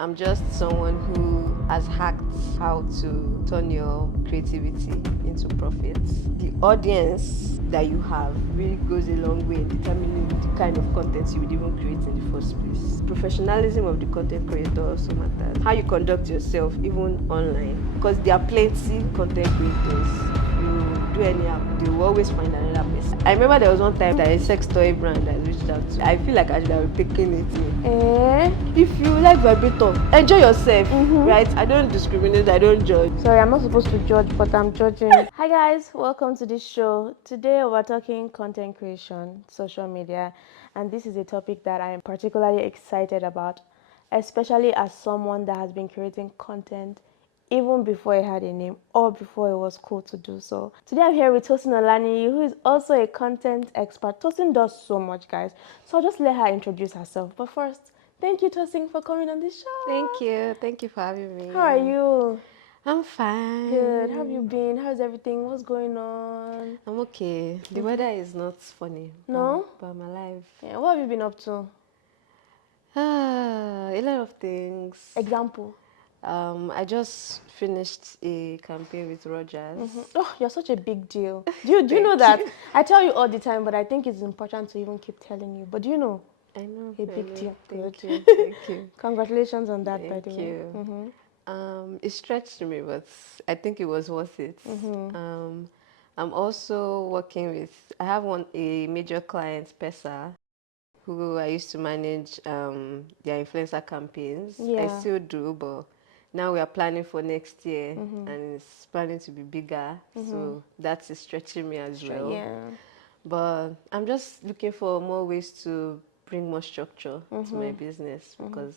I'm just someone who has hacked how to turn your creativity into profits. The audience that you have really goes a long way in determining the kind of content you would even create in the first place. Professionalism of the content creator also matters. How you conduct yourself even online, because there are plenty content creators. You do anyhow, they will always find another person. I remember there was one time that a sex toy brand that reached out to me. I feel like I should have taken it. If you like vibrator, enjoy yourself, right? I don't discriminate, I don't judge. Sorry, I'm not supposed to judge, but I'm judging. Hi guys, welcome to this show. Today we're talking content creation, social media, and this is a topic that I'm particularly excited about, especially as someone that has been creating content even before it had a name or before it was cool to do so. Today I'm here with Tosin Olaniyi, who is also a content expert. Tosin does so much, guys, so I'll just let her introduce herself. But first, thank you, Tosin, for coming on this show. Thank you for having me. How are you? I'm fine. Good. How have you been? How's everything? What's going on? I'm okay. The weather is not funny. No? But I'm alive. Yeah, what have you been up to? A lot of things. Example. I just finished a campaign with Rogers. Oh, you're such a big deal. Do you know that? I tell you all the time, but I think it's important to even keep telling you. But do you know? I know. A big deal. Thank Good. you. Thank you. Congratulations on that, by Thank the way. you. It stretched me, but I think it was worth it. I'm also working with, I have a major client, Pesa, who I used to manage their influencer campaigns. I Yeah. still do, but now we are planning for next year and it's planning to be bigger. So that's stretching me as well. Yeah. But I'm just looking for more ways to bring more structure to my business because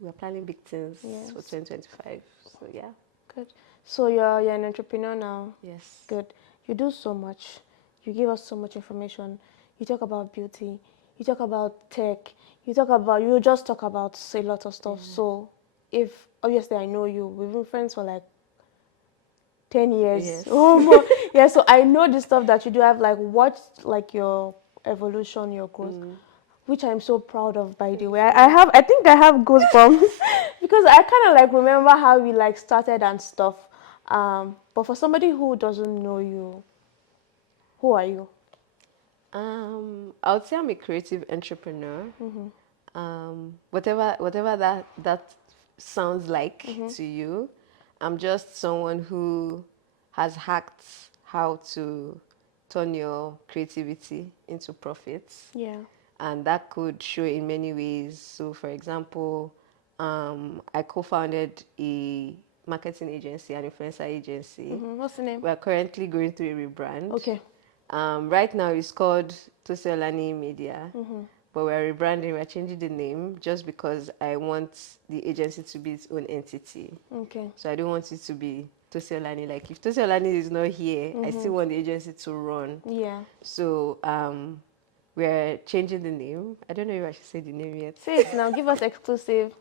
we're planning big things for 2025. So yeah. Good. So you're an entrepreneur now. Yes. Good. You do so much. You give us so much information. You talk about beauty. You talk about tech. You just talk about a lot of stuff. So if obviously I know you, we've been friends for like 10 years. Yes. Oh my. Yeah, so I know the stuff that you do. I've like watched like your evolution, your growth, which I'm so proud of, by the way. I think I have goosebumps because I kind of like remember how we like started and stuff. But for somebody who doesn't know you, who are you? I would say I'm a creative entrepreneur. Whatever that sounds like to you, I'm just someone who has hacked how to turn your creativity into profits. Yeah. And that could show in many ways. So, for example, I co-founded a marketing agency, an influencer agency. What's the name? We're currently going through a rebrand. Okay. Right now it's called Tosin Olaniyi Media, but we're rebranding. We're changing the name just because I want the agency to be its own entity. Okay. So I don't want it to be Tosin Olaniyi. Like if Tosin Olaniyi is not here, I still want the agency to run. Yeah. So we're changing the name. I don't know if I should say the name yet. Say it now. Give us exclusive.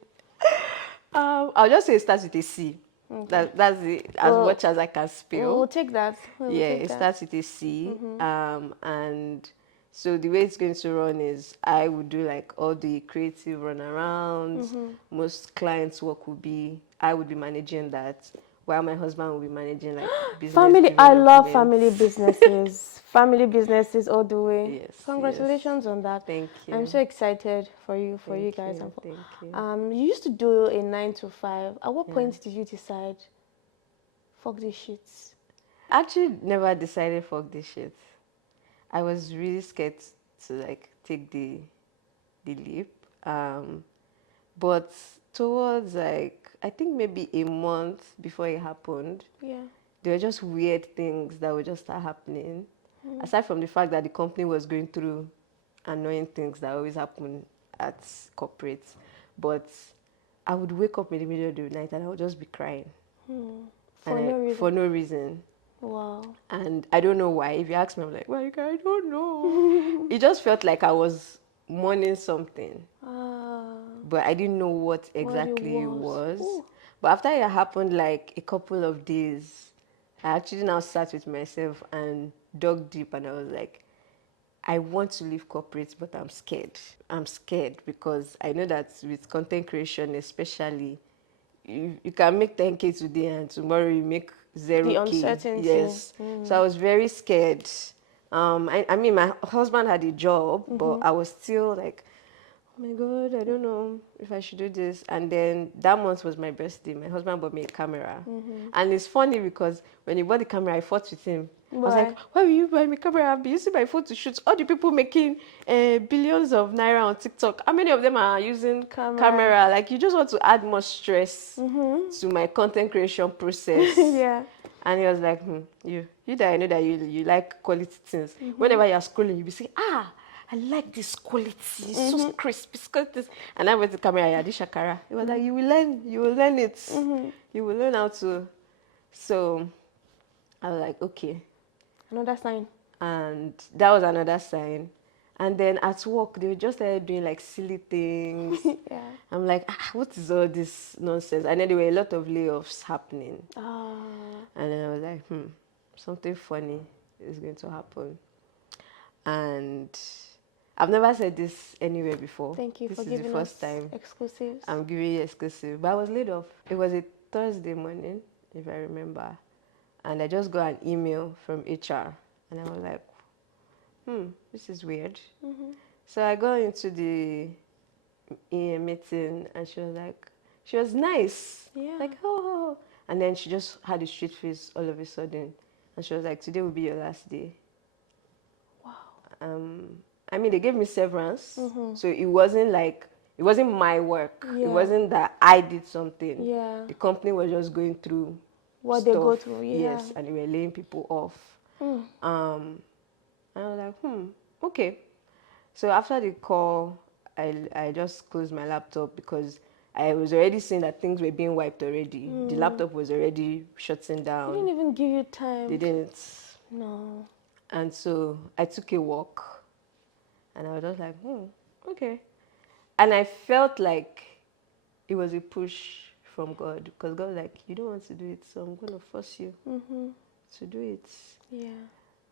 I'll just say it starts with a C. Okay. That's it, as much as I can spell. We'll take that. It starts with a C. And so the way it's going to run is I would do like all the creative runarounds. Most clients' work would be, I would be managing that, while my husband will be managing like business Family. I love development. family businesses. Family businesses all the way. Yes. Congratulations on that. Thank you. I'm so excited for you Thank guys. you. And for, Thank you. you used to do a 9 to 5. At what point did you decide, fuck this shit? I actually never decided fuck this shit. I was really scared to like take the leap. But towards like I think maybe a month before it happened, Yeah. there were just weird things that would just start happening. Aside from the fact that the company was going through annoying things that always happen at corporates, but I would wake up in the middle of the night and I would just be crying. For no reason. For no reason. Wow. And I don't know why. If you ask me, I'm like, well, I don't know. It just felt like I was mourning something. But I didn't know what exactly it was. Ooh. But after it happened like a couple of days, I actually now sat with myself and dug deep and I was like, I want to leave corporate, but I'm scared. I'm scared because I know that with content creation, especially, you can make 10K today and tomorrow you make The 0K. uncertainty. Yes. So I was very scared. I mean, my husband had a job, but I was still like, oh my God, I don't know if I should do this. And then that month was my birthday. My husband bought me a camera. And it's funny because when he bought the camera, I fought with him. I was Why? like, why will you buy me a camera? I've been using my phone to shoot. All the people making billions of naira on TikTok, how many of them are using camera? Like, you just want to add more stress to my content creation process. Yeah. And he was like, you that I know that you like quality things. Whenever you're scrolling, you'll be saying, I like this quality. It's so crisp. It's got this. And I went to the camera, I did shakara. He was like, you will learn it. You will learn how to. So I was like, okay. Another sign. And that was another sign. And then at work, they just started doing like silly things. Yeah. I'm like, what is all this nonsense? And then there were a lot of layoffs happening. And then I was like, something funny is going to happen. And I've never said this anywhere before. Thank you this for is giving the first us time exclusives. I'm giving you exclusive. But I was laid off. It was a Thursday morning, if I remember. And I just got an email from HR. And I was like, this is weird. So I got into the meeting and she was nice. Yeah. Like, oh. And then she just had a straight face all of a sudden. And she was like, today will be your last day. Wow. I mean, they gave me severance. So it wasn't my work. Yeah. It wasn't that I did something. Yeah. The company was just going through What stuff. they go through, yeah. Yes, and they were laying people off. And I was like, okay. So after the call, I just closed my laptop because I was already seeing that things were being wiped already. The laptop was already shutting down. They didn't even give you time. They didn't. No. And so I took a walk and I was just like, okay. And I felt like it was a push from God because God was like, you don't want to do it, so I'm going to force you to do it. Yeah.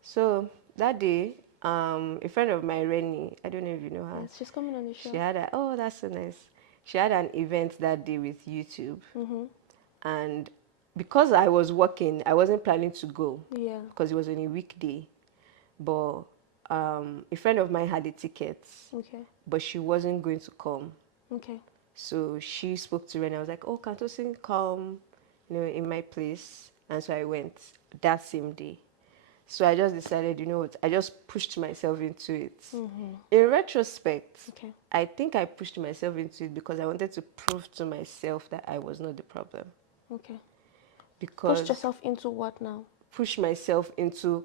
So that day, a friend of mine, Rennie, I don't know if you know her. Yes, she's coming on the show. She had that's so nice. She had an event that day with YouTube. And because I was working, I wasn't planning to go. Yeah. Because it was on a weekday. But a friend of mine had a ticket. Okay. But she wasn't going to come. Okay. So she spoke to Rennie. I was like, can Tosin come, in my place? And so I went that same day. So I just decided, you know what, I just pushed myself into it. In retrospect, I think I pushed myself into it because I wanted to prove to myself that I was not the problem. Okay. Because Pushed yourself into what now? Push myself into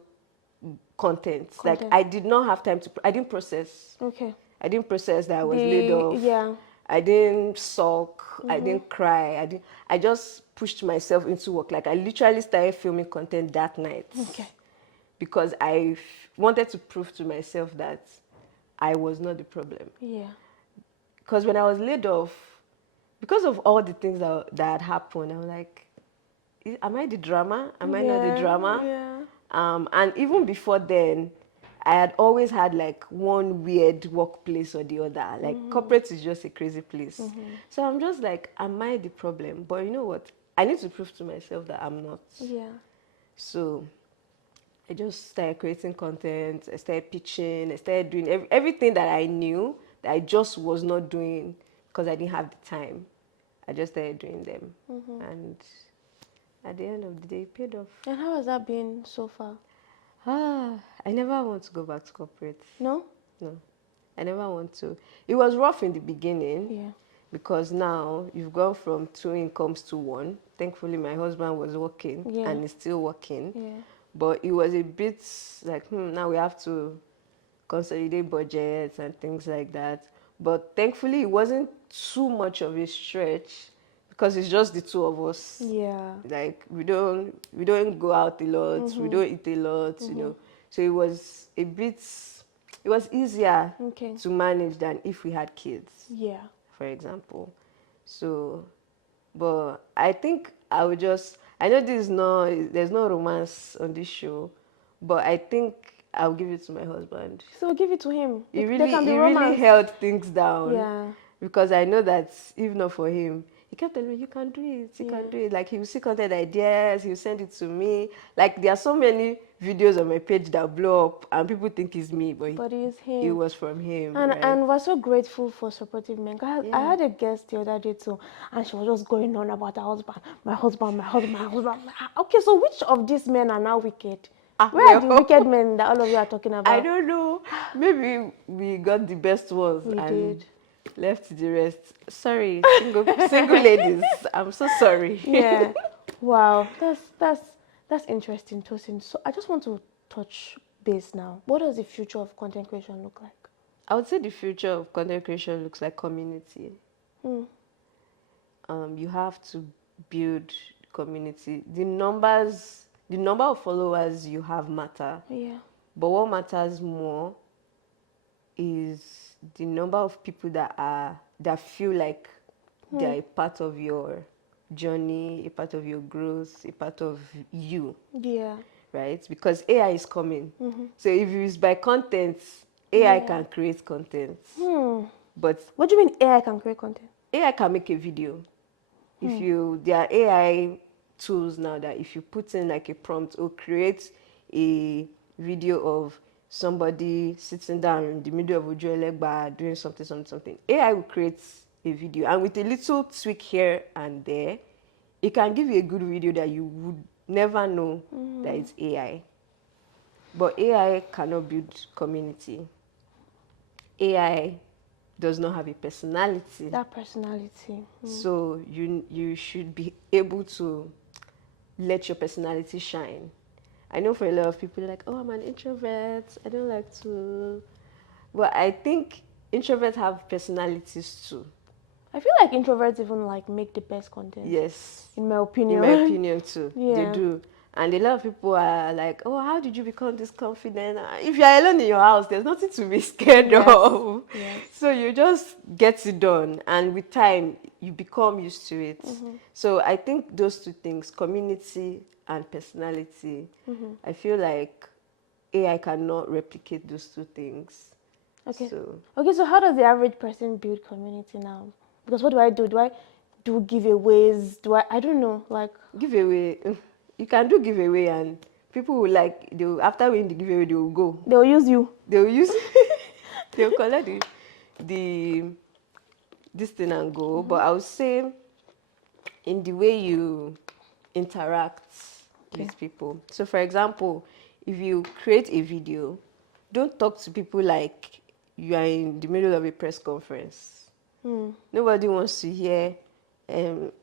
content. Like I did not have time to, I didn't process. Okay. I didn't process that I was laid off. Yeah. I didn't sulk. I didn't cry. I just pushed myself into work. Like I literally started filming content that night. Okay. Because I wanted to prove to myself that I was not the problem. Yeah. Because when I was laid off, because of all the things that had happened, I was like, am I the drama? Am I not the drama? Yeah. And even before then, I had always had like one weird workplace or the other. Like corporate is just a crazy place. So I'm just like, am I the problem? But you know what? I need to prove to myself that I'm not. Yeah. So I just started creating content. I started pitching. I started doing everything that I knew that I just was not doing because I didn't have the time. I just started doing them. And at the end of the day, it paid off. And how has that been so far? I never want to go back to corporate. No? No. I never want to. It was rough in the beginning. Yeah. Because now you've gone from 2 incomes to 1. Thankfully, my husband was working and is still working. Yeah. But it was a bit like, now we have to consolidate budgets and things like that. But thankfully, it wasn't too much of a stretch because it's just the two of us. Yeah. Like we don't go out a lot. We don't eat a lot. You know. So it was easier to manage than if we had kids. Yeah. For example. So, but I think I would just, I know there's no romance on this show, but I think I'll give it to my husband. So give it to him. He There can be he really romance. held things down. Yeah. Because I know that if not for him, he kept telling me, you can do it, you Yeah. can do it. Like, he will see content ideas, he will send it to me. Like, there are so many videos on my page that blow up and people think it's me, but But it's it him. was from him, And right? and we're so grateful for supportive men. I Yeah. had a guest the other day too, and she was just going on about her husband, my husband, my husband, my husband. Okay, so which of these men are now wicked? Where are the wicked men that all of you are talking about? I don't know. Maybe we got the best ones We and did. left the rest. Sorry, single ladies. I'm so sorry. Yeah. Wow. That's interesting, Tosin. So I just want to touch base now. What does the future of content creation look like? I would say the future of content creation looks like community. Hmm. You have to build community. The number of followers you have matter, Yeah. but what matters more is the number of people that feel like they're a part of your journey, a part of your growth, a part of you, Yeah. right? Because AI is coming. So if you use by content, AI can create content. But What do you mean AI can create content? AI can make a video. There are AI tools now that if you put in like a prompt or create a video of somebody sitting down in the middle of Ojuelegba doing something, AI will create a video, and with a little tweak here and there, it can give you a good video that you would never know that it's AI. But AI cannot build community. AI does not have a personality. That personality. So you should be able to let your personality shine. I know for a lot of people, like, oh, I'm an introvert, I don't like to. But I think introverts have personalities too. I feel like introverts even like make the best content. Yes. In my opinion. In my opinion too. Yeah. They do. And a lot of people are like, oh, how did you become this confident? If you're alone in your house, there's nothing to be scared of. Yes. So you just get it done. And with time, you become used to it. So I think those two things, community and personality, I feel like AI cannot replicate those two things. Okay. So So how does the average person build community now? Because what do I do? Do I do giveaways? I don't know. Like, giveaway, you can do giveaway and people will like, after winning the giveaway, they will go. they'll use you. They will use, they will collect the this thing and go. But I would say in the way you interact with people. So for example, if you create a video, don't talk to people like you are in the middle of a press conference. Nobody wants to hear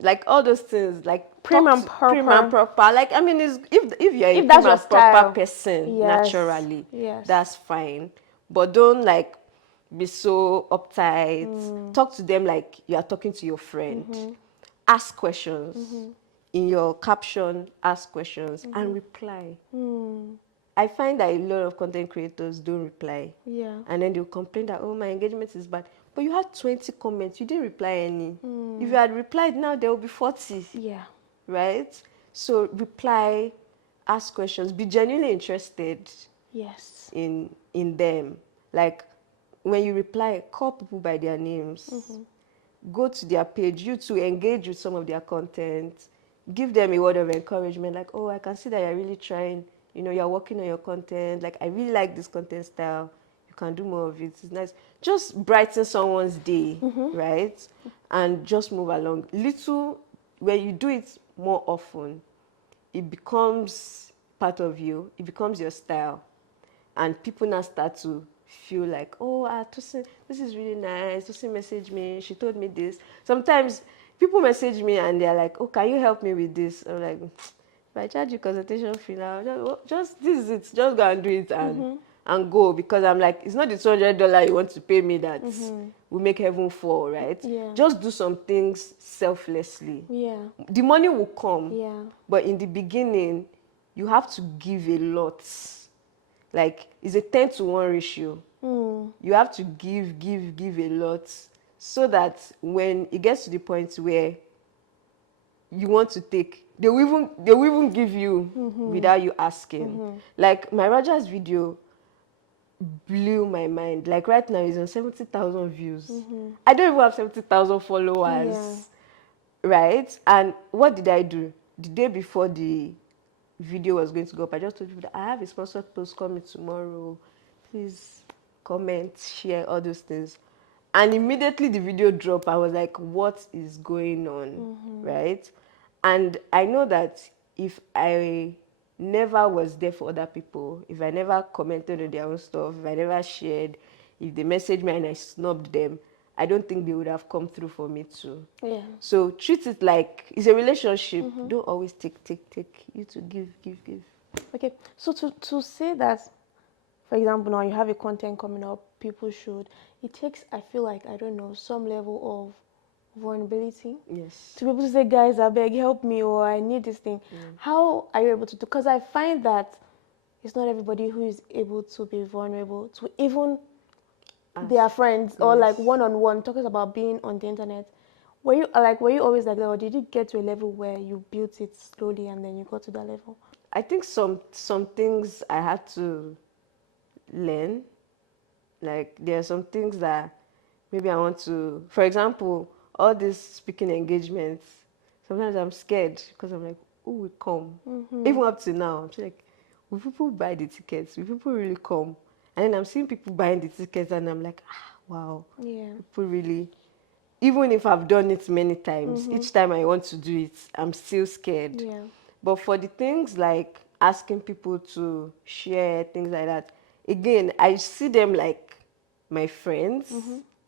like all those things, like Prim talk and to- proper. prim and proper. Like, I mean, if you're a If that's prim your and proper style. person Yes. naturally, Yes. that's fine. But don't like be so uptight. Talk to them like you are talking to your friend. Ask questions. In your caption, ask questions and reply. I find that a lot of content creators don't reply. Yeah. And then they'll complain that, oh, my engagement is bad. But you had 20 comments, you didn't reply any. If you had replied now, there will be 40. Yeah. Right? So reply, ask questions, be genuinely interested Yes. in them. Like, when you reply, call people by their names. Go to their page, you to engage with some of their content. Give them a word of encouragement, like, oh, I can see that you're really trying, you're working on your content. Like, I really like this content style. You can do more of it. It's nice. Just brighten someone's day, right? And just move along. When you do it more often, it becomes part of you. It becomes your style. And people now start to feel like, oh, Tosin, this is really nice. Tosin messaged me. She told me this. Sometimes people message me and they're like, oh, can you help me with this? I'm like, if I charge you consultation fee now, just this is it. Just go and do it and go. Because I'm like, it's not the $200 you want to pay me that will make heaven fall, right? Yeah. Just do some things selflessly. Yeah. The money will come. Yeah. But in the beginning, you have to give a lot. Like, it's a 10-to-1 ratio. You have to give a lot so that when it gets to the point where you want to take, they will even give you without you asking. Like my Raja's video, blew my mind. Like right now, it's on 70,000 views. I don't even have 70,000 followers, right? And what did I do? The day before the video was going to go up, I just told people that I have a sponsored post coming tomorrow. Please comment, share, all those things. And immediately the video dropped. I was like, what is going on, right? And I know that if I never was there for other people, if I never commented on their own stuff, if I never shared, if they messaged me and I snubbed them, I don't think they would have come through for me too. Yeah. So treat it like it's a relationship. Don't always take. You to give. Okay. So to say that, for example, now you have a content coming up, people should. It takes, I feel like, I don't know, some level of vulnerability. Yes. To be able to say, guys, I beg, help me, or I need this thing. How are you able to do? Because I find that it's not everybody who is able to be vulnerable to even their friends or like one-on-one talking about being on the internet. Were you always like that, or did you get to a level where you built it slowly and then you got to that level? I think some things I had to learn. Like there are some things that maybe I want to, for example, all these speaking engagements, sometimes I'm scared because I'm like, who will come? Even up to now, I'm still like, will people buy the tickets? Will people really come? And then I'm seeing people buying the tickets and I'm like, wow, Yeah. people really, even if I've done it many times, each time I want to do it, I'm still scared. Yeah. But for the things like asking people to share, things like that, again, I see them like my friends.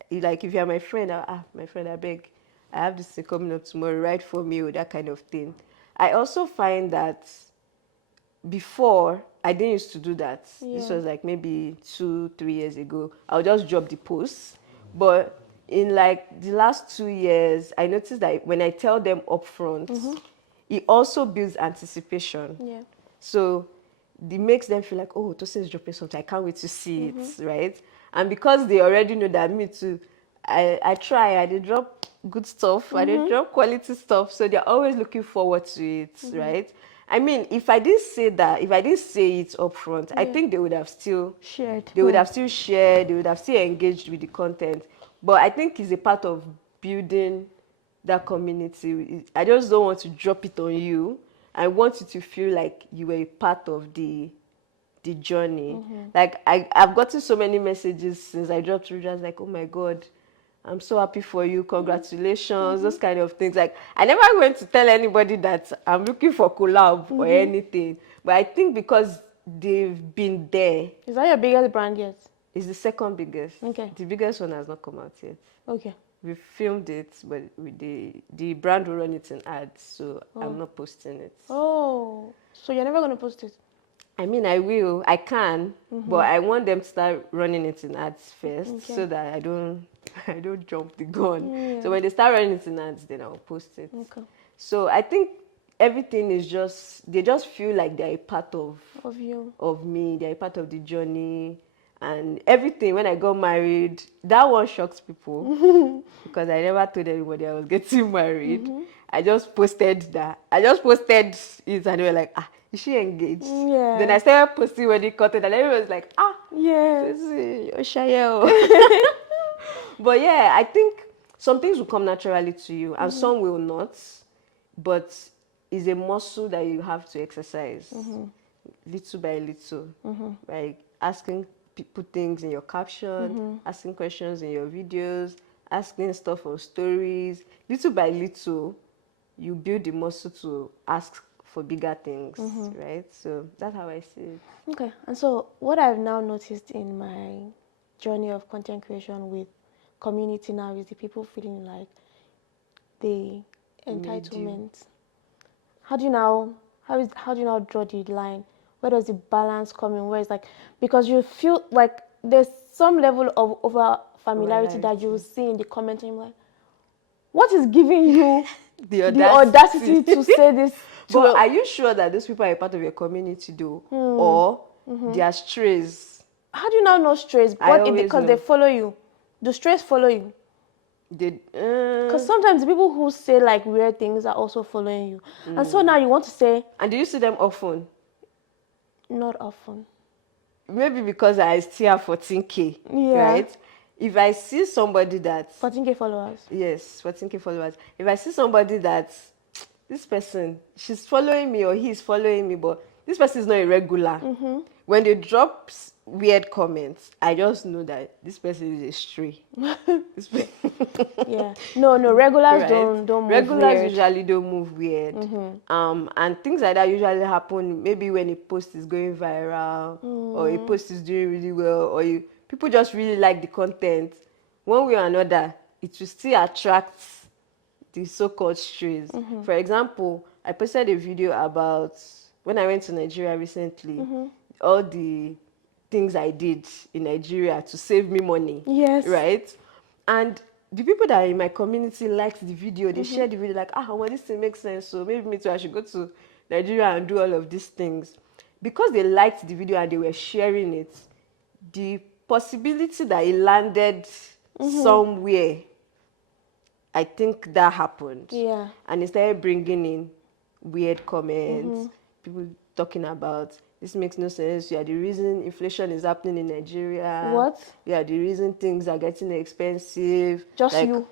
Like if you're my friend, my friend, I beg, I have this thing coming up tomorrow, write for me, or that kind of thing. I also find that before, I didn't used to do that. This was like maybe 2-3 years ago. I'll just drop the post. But in like the last 2 years, I noticed that when I tell them upfront, it also builds anticipation. Yeah. So it makes them feel like, oh, Tosin is dropping something. I can't wait to see it, right? And because they already know that me too, I did drop good stuff. I did drop quality stuff. So they're always looking forward to it, right? I mean, if I didn't say it up front, I think they would have still Shared. they would have still shared, they would have still engaged with the content. But I think it's a part of building that community. I just don't want to drop it on you. I want you to feel like you were a part of the journey. Like I've gotten so many messages since I dropped Rujas, like, oh my God, I'm so happy for you, congratulations, those kind of things. Like I never went to tell anybody that I'm looking for collab or anything. But I think because they've been there. Is that your biggest brand yet? It's the second biggest. Okay. The biggest one has not come out yet. Okay. We filmed it, but the brand will run it in ads, so I'm not posting it. Oh, so you're never gonna post it? I mean, I will, I can, but I want them to start running it in ads first, so that I don't jump the gun. So when they start running it in ads, then I'll post it. Okay. So I think everything is they just feel like they're a part of you, of me. They're a part of the journey. And everything, when I got married, that one shocks people because I never told anybody I was getting married. I just posted it and they were like, is she engaged? Yeah. Then I started posting wedding content and everyone was like, yes, But yeah, I think some things will come naturally to you and some will not. But it's a muscle that you have to exercise little by little. Like asking people things in your caption, asking questions in your videos, asking stuff on stories. Little by little, you build the muscle to ask for bigger things, right? So that's how I see it. Okay, and so what I've now noticed in my journey of content creation with community now is the people feeling like the entitlement. How do you now draw the line? Where does the balance come in? Where it's like, because you feel like there's some level of over familiarity that you will see in the comment and you're like, what is giving you the audacity to say this? But are you sure that those people are a part of your community though? Or they are strays? How do you now know strays? Because they follow you. Do strays follow you? Because sometimes the people who say like weird things are also following you. And so now you want to say... And do you see them often? Not often. maybe because I still have 14K, Yeah. right? If I see somebody that 14K followers. yes, 14K followers. If I see somebody that this person, she's following me or he's following me, but this person is not a regular. When they drop weird comments, I just know that this person is a stray. This Yeah. No, regulars right? don't move Regulars weird. usually don't move weird. And things like that usually happen maybe when a post is going viral or a post is doing really well or people just really like the content. One way or another, it will still attract the so-called strays. For example, I posted a video about when I went to Nigeria recently, all the things I did in Nigeria to save me money. Yes. Right? And the people that are in my community liked the video. They shared the video like, well, this thing makes sense. So maybe me too, I should go to Nigeria and do all of these things. Because they liked the video and they were sharing it, the possibility that it landed somewhere, I think that happened. Yeah. And it started bringing in weird comments, people talking about this makes no sense. You are the reason inflation is happening in Nigeria. What? You are the reason things are getting expensive. Just like, you.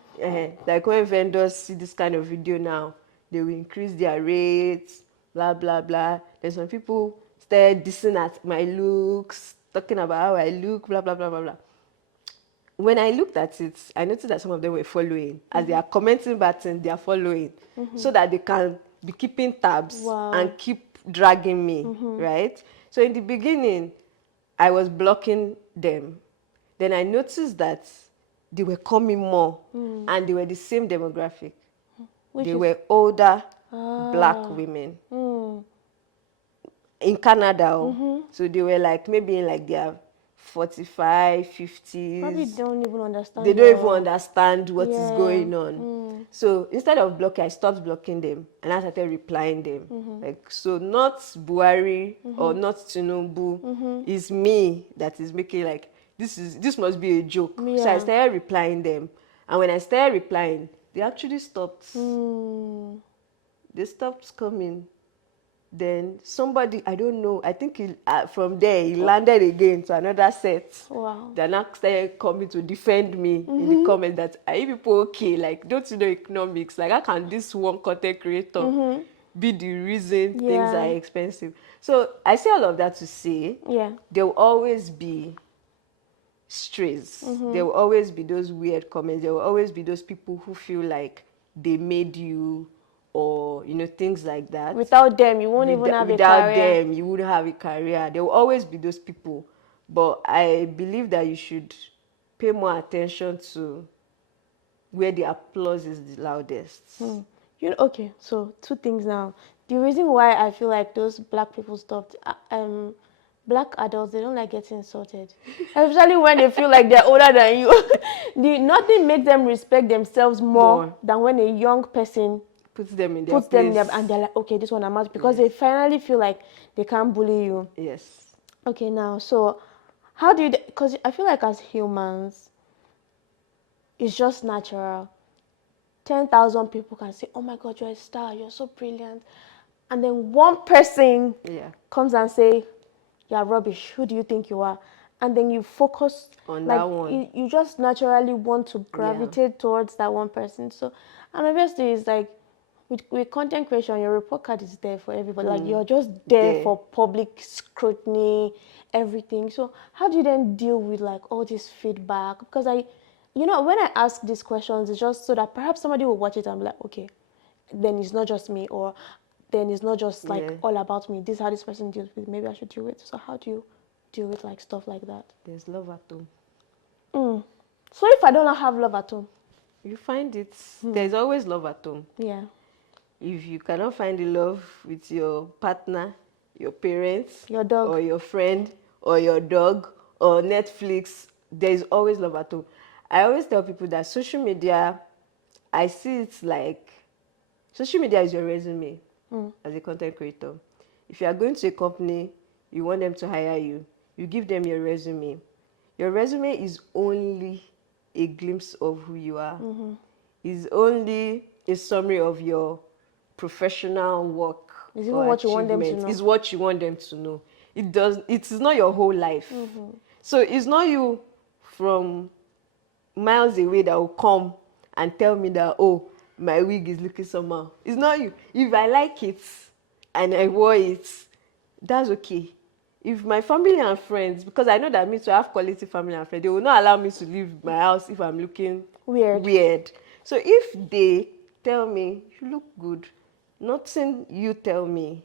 Like when vendors see this kind of video now, they will increase their rates, blah, blah, blah. Then some people started dissing at my looks, talking about how I look, blah, blah, blah, blah, blah. When I looked at it, I noticed that some of them were following. As they are commenting bad things, they are following. So that they can be keeping tabs Wow. and keep dragging me, right? So in the beginning, I was blocking them. Then I noticed that they were coming more and they were the same demographic. They were older black women in Canada. So they were like maybe in like their 45, 50s. Probably don't even understand. They don't even understand what is going on. So instead of blocking, I stopped blocking them and I started replying them. Like, so not Buhari or not Tinubu, it's me that is making like, this must be a joke. So I started replying them. And when I started replying, they actually stopped. They stopped coming. Then somebody, I don't know, I think from there he landed again to another set. Wow. They now started coming to defend me in the comment that, are you people okay? Like, don't you know economics? Like, how can this one content creator be the reason things are expensive? So I say all of that to say, there will always be strays. There will always be those weird comments. There will always be those people who feel like they made you, or things like that. Without them, you won't even have a career. Without them, you wouldn't have a career. There will always be those people, but I believe that you should pay more attention to where the applause is the loudest. Okay, so two things now. The reason why I feel like those black people stopped, black adults, they don't like getting insulted, especially when they feel like they're older than you. Nothing makes them respect themselves more than when a young person puts them in their place. And they're like, okay, this one I'm out, because they finally feel like they can't bully you. Yes. Okay, now, so how do you, because I feel like as humans, it's just natural. 10,000 people can say, oh my God, you're a star, you're so brilliant. And then one person comes and say, you're rubbish, who do you think you are? And then you focus on that one. You just naturally want to gravitate towards that one person. So, and obviously it's like, with content creation, your report card is there for everybody. Like, you're just there for public scrutiny, everything. So how do you then deal with like all this feedback? Because when I ask these questions, it's just so that perhaps somebody will watch it and be like, okay, then it's not just me, or then it's not just like all about me. This is how this person deals with it. Maybe I should deal with it. So how do you deal with like stuff like that? There's love at home. So if I don't have love at home? You find it. There's always love at home. Yeah. If you cannot find the love with your partner, your parents, your dog, or your friend, or your dog, or Netflix, there's always love at home. I always tell people that social media, I see it's like, social media is your resume as a content creator. If you are going to a company, you want them to hire you, you give them your resume. Your resume is only a glimpse of who you are. It's only a summary of your professional work. It's even what you want them to know. It's what you want them to know. it is not your whole life. So it's not you from miles away that will come and tell me that, oh, my wig is looking somehow. It's not you. If I like it and I wore it, that's okay. If my family and friends, because I know that me to have quality family and friends, they will not allow me to leave my house if I'm looking weird. So if they tell me you look good, nothing you tell me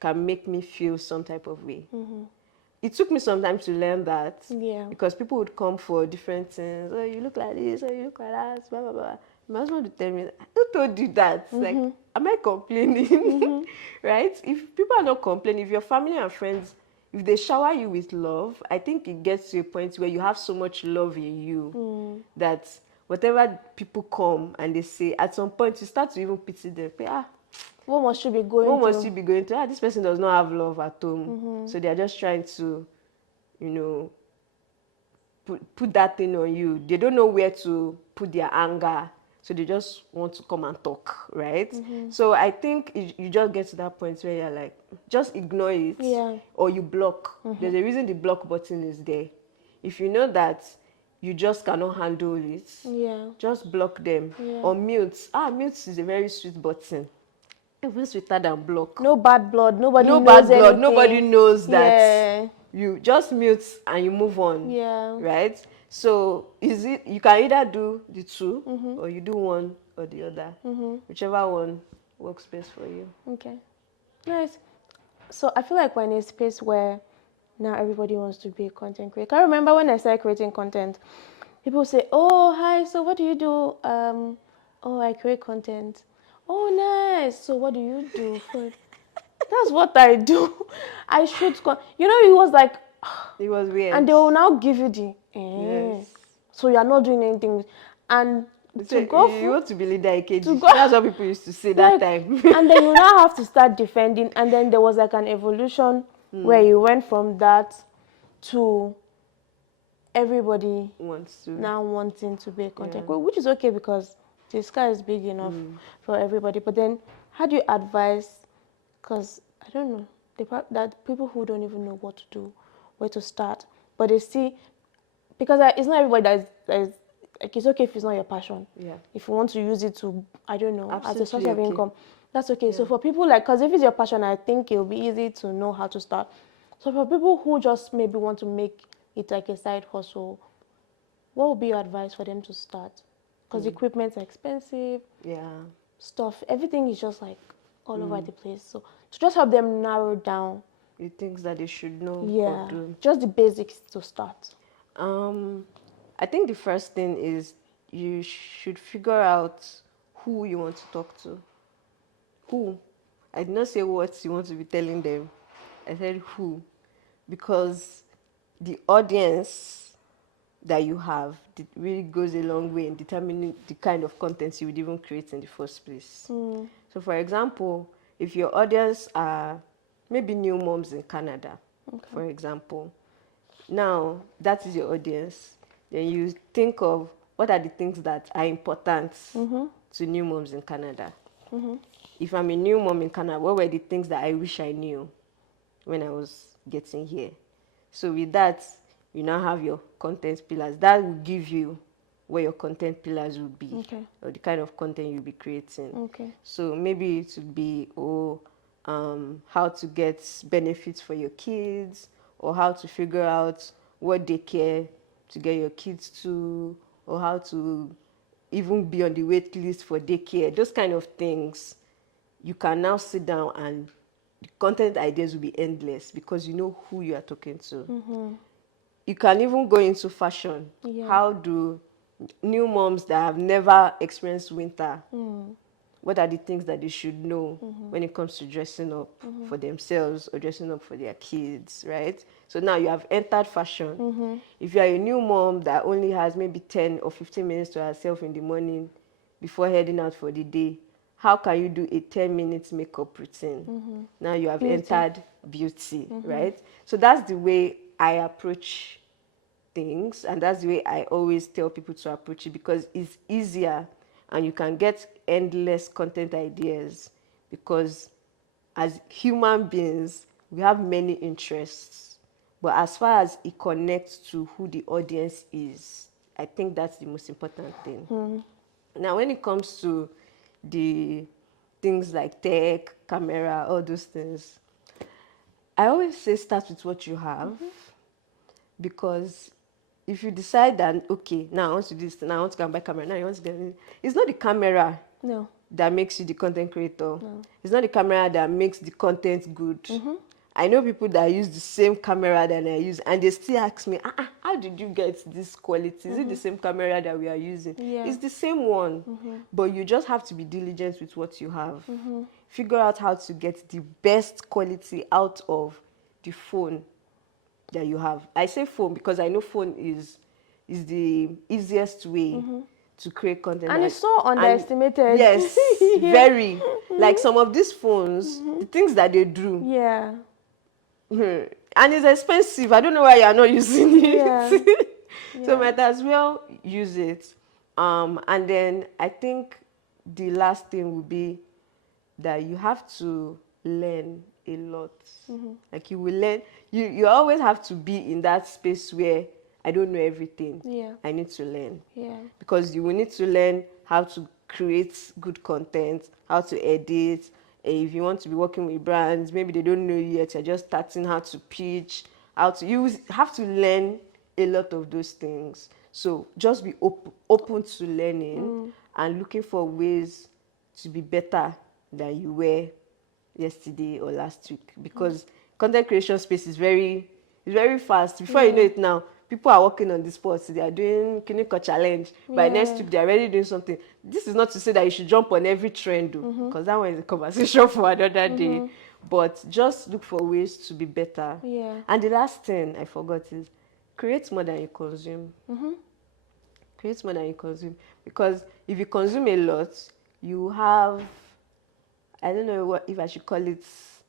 can make me feel some type of way. It took me some time to learn that, because people would come for different things. Oh, you look like this, oh, you look like that, blah blah blah. My husband would tell me, who told you that? Like, am I complaining? Right? If people are not complaining, if your family and friends, if they shower you with love, I think it gets to a point where you have so much love in you that whatever people come and they say, at some point you start to even pity them. What must you be going through? What must you be going through? This person does not have love at home. So they are just trying to, put that thing on you. They don't know where to put their anger. So they just want to come and talk, right? So I think you just get to that point where you're like, just ignore it, or you block. There's a reason the block button is there. If you know that you just cannot handle it, just block them. Or mute. Mute is a very sweet button. Even sweeter than block. No bad blood. Nobody knows anything. anything. Nobody knows that. You just mute and you move on. Right? So you can either do the two, or you do one or the other. Whichever one works best for you. Okay. Nice. So I feel like we're in a space where now everybody wants to be a content creator. I remember when I started creating content, people say, oh, hi, so what do you do? Oh, I create content. Oh, nice. So what do you do? That's what I do. I shoot. It was like... It was weird. And they will now give you the... Yes. So you are not doing anything. And you want to be leader AKG. That's what people used to say that time. And then you now have to start defending. And then there was like an evolution where you went from that to everybody now wanting to be a content creator, which is okay because the sky is big enough for everybody. But then how do you advise? Because I don't know, that people who don't even know what to do, where to start, but they see, because it's not everybody that is like, it's okay if it's not your passion. If you want to use it to, I don't know, as a source of income, that's okay. So for people because if it's your passion, I think it'll be easy to know how to start. So for people who just maybe want to make it like a side hustle, what would be your advice for them to start? Because equipment's expensive. Stuff, everything is just like all over the place. So to just help them narrow down the things that they should know or do. Just the basics to start. I think the first thing is you should figure out who you want to talk to. Who? I did not say what you want to be telling them. I said who. Because the audience that you have really goes a long way in determining the kind of content you would even create in the first place. So for example, if your audience are maybe new moms in Canada, for example, now that is your audience, then you think of what are the things that are important to new moms in Canada. If I'm a new mom in Canada, what were the things that I wish I knew when I was getting here? So with that, you now have your content pillars. That will give you where your content pillars will be, or the kind of content you'll be creating. So maybe it would be how to get benefits for your kids, or how to figure out what daycare to get your kids to, or how to even be on the wait list for daycare. Those kind of things, you can now sit down and the content ideas will be endless because you know who you are talking to. You can even go into fashion. How do new moms that have never experienced winter, what are the things that they should know when it comes to dressing up for themselves or dressing up for their kids, right? So now you have entered fashion. If you are a new mom that only has maybe 10 or 15 minutes to herself in the morning before heading out for the day, how can you do a 10-minute makeup routine? Now you have entered beauty, right? So that's the way I approach things, and that's the way I always tell people to approach it, because it's easier and you can get endless content ideas, because as human beings we have many interests, but as far as it connects to who the audience is, I think that's the most important thing. Now, when it comes to the things like tech, camera, all those things, I always say start with what you have, because if you decide that, okay, now I want to do this, now I want to go and buy camera, now I want to get it, it's not the camera No. that makes you the content creator. No. It's not the camera that makes the content good. I know people that use the same camera that I use, and they still ask me, how did you get this quality? Is it the same camera that we are using? Yeah. It's the same one, but you just have to be diligent with what you have. Figure out how to get the best quality out of the phone that you have. I say phone because I know phone is the easiest way to create content. And it's so underestimated. Yes, very. Like some of these phones, the things that they do. Yeah. And it's expensive. I don't know why you're not using it. Yeah. So might as well use it. And then I think the last thing would be that you have to learn a lot. Like you will learn. You always have to be in that space where I don't know everything. Yeah. I need to learn. Yeah. Because you will need to learn how to create good content, how to edit. If you want to be working with brands, maybe they don't know you yet, you're just starting how to pitch, you have to learn a lot of those things. So just be open to learning and looking for ways to be better than you were yesterday or last week, because content creation space is very fast. Before you know it now, people are working on the spot. They are doing Kiniko challenge. By next week, they are already doing something. This is not to say that you should jump on every trend, because that one is a conversation for another day. But just look for ways to be better. Yeah. And the last thing I forgot is create more than you consume. Create more than you consume. Because if you consume a lot, you have, I don't know if I should call it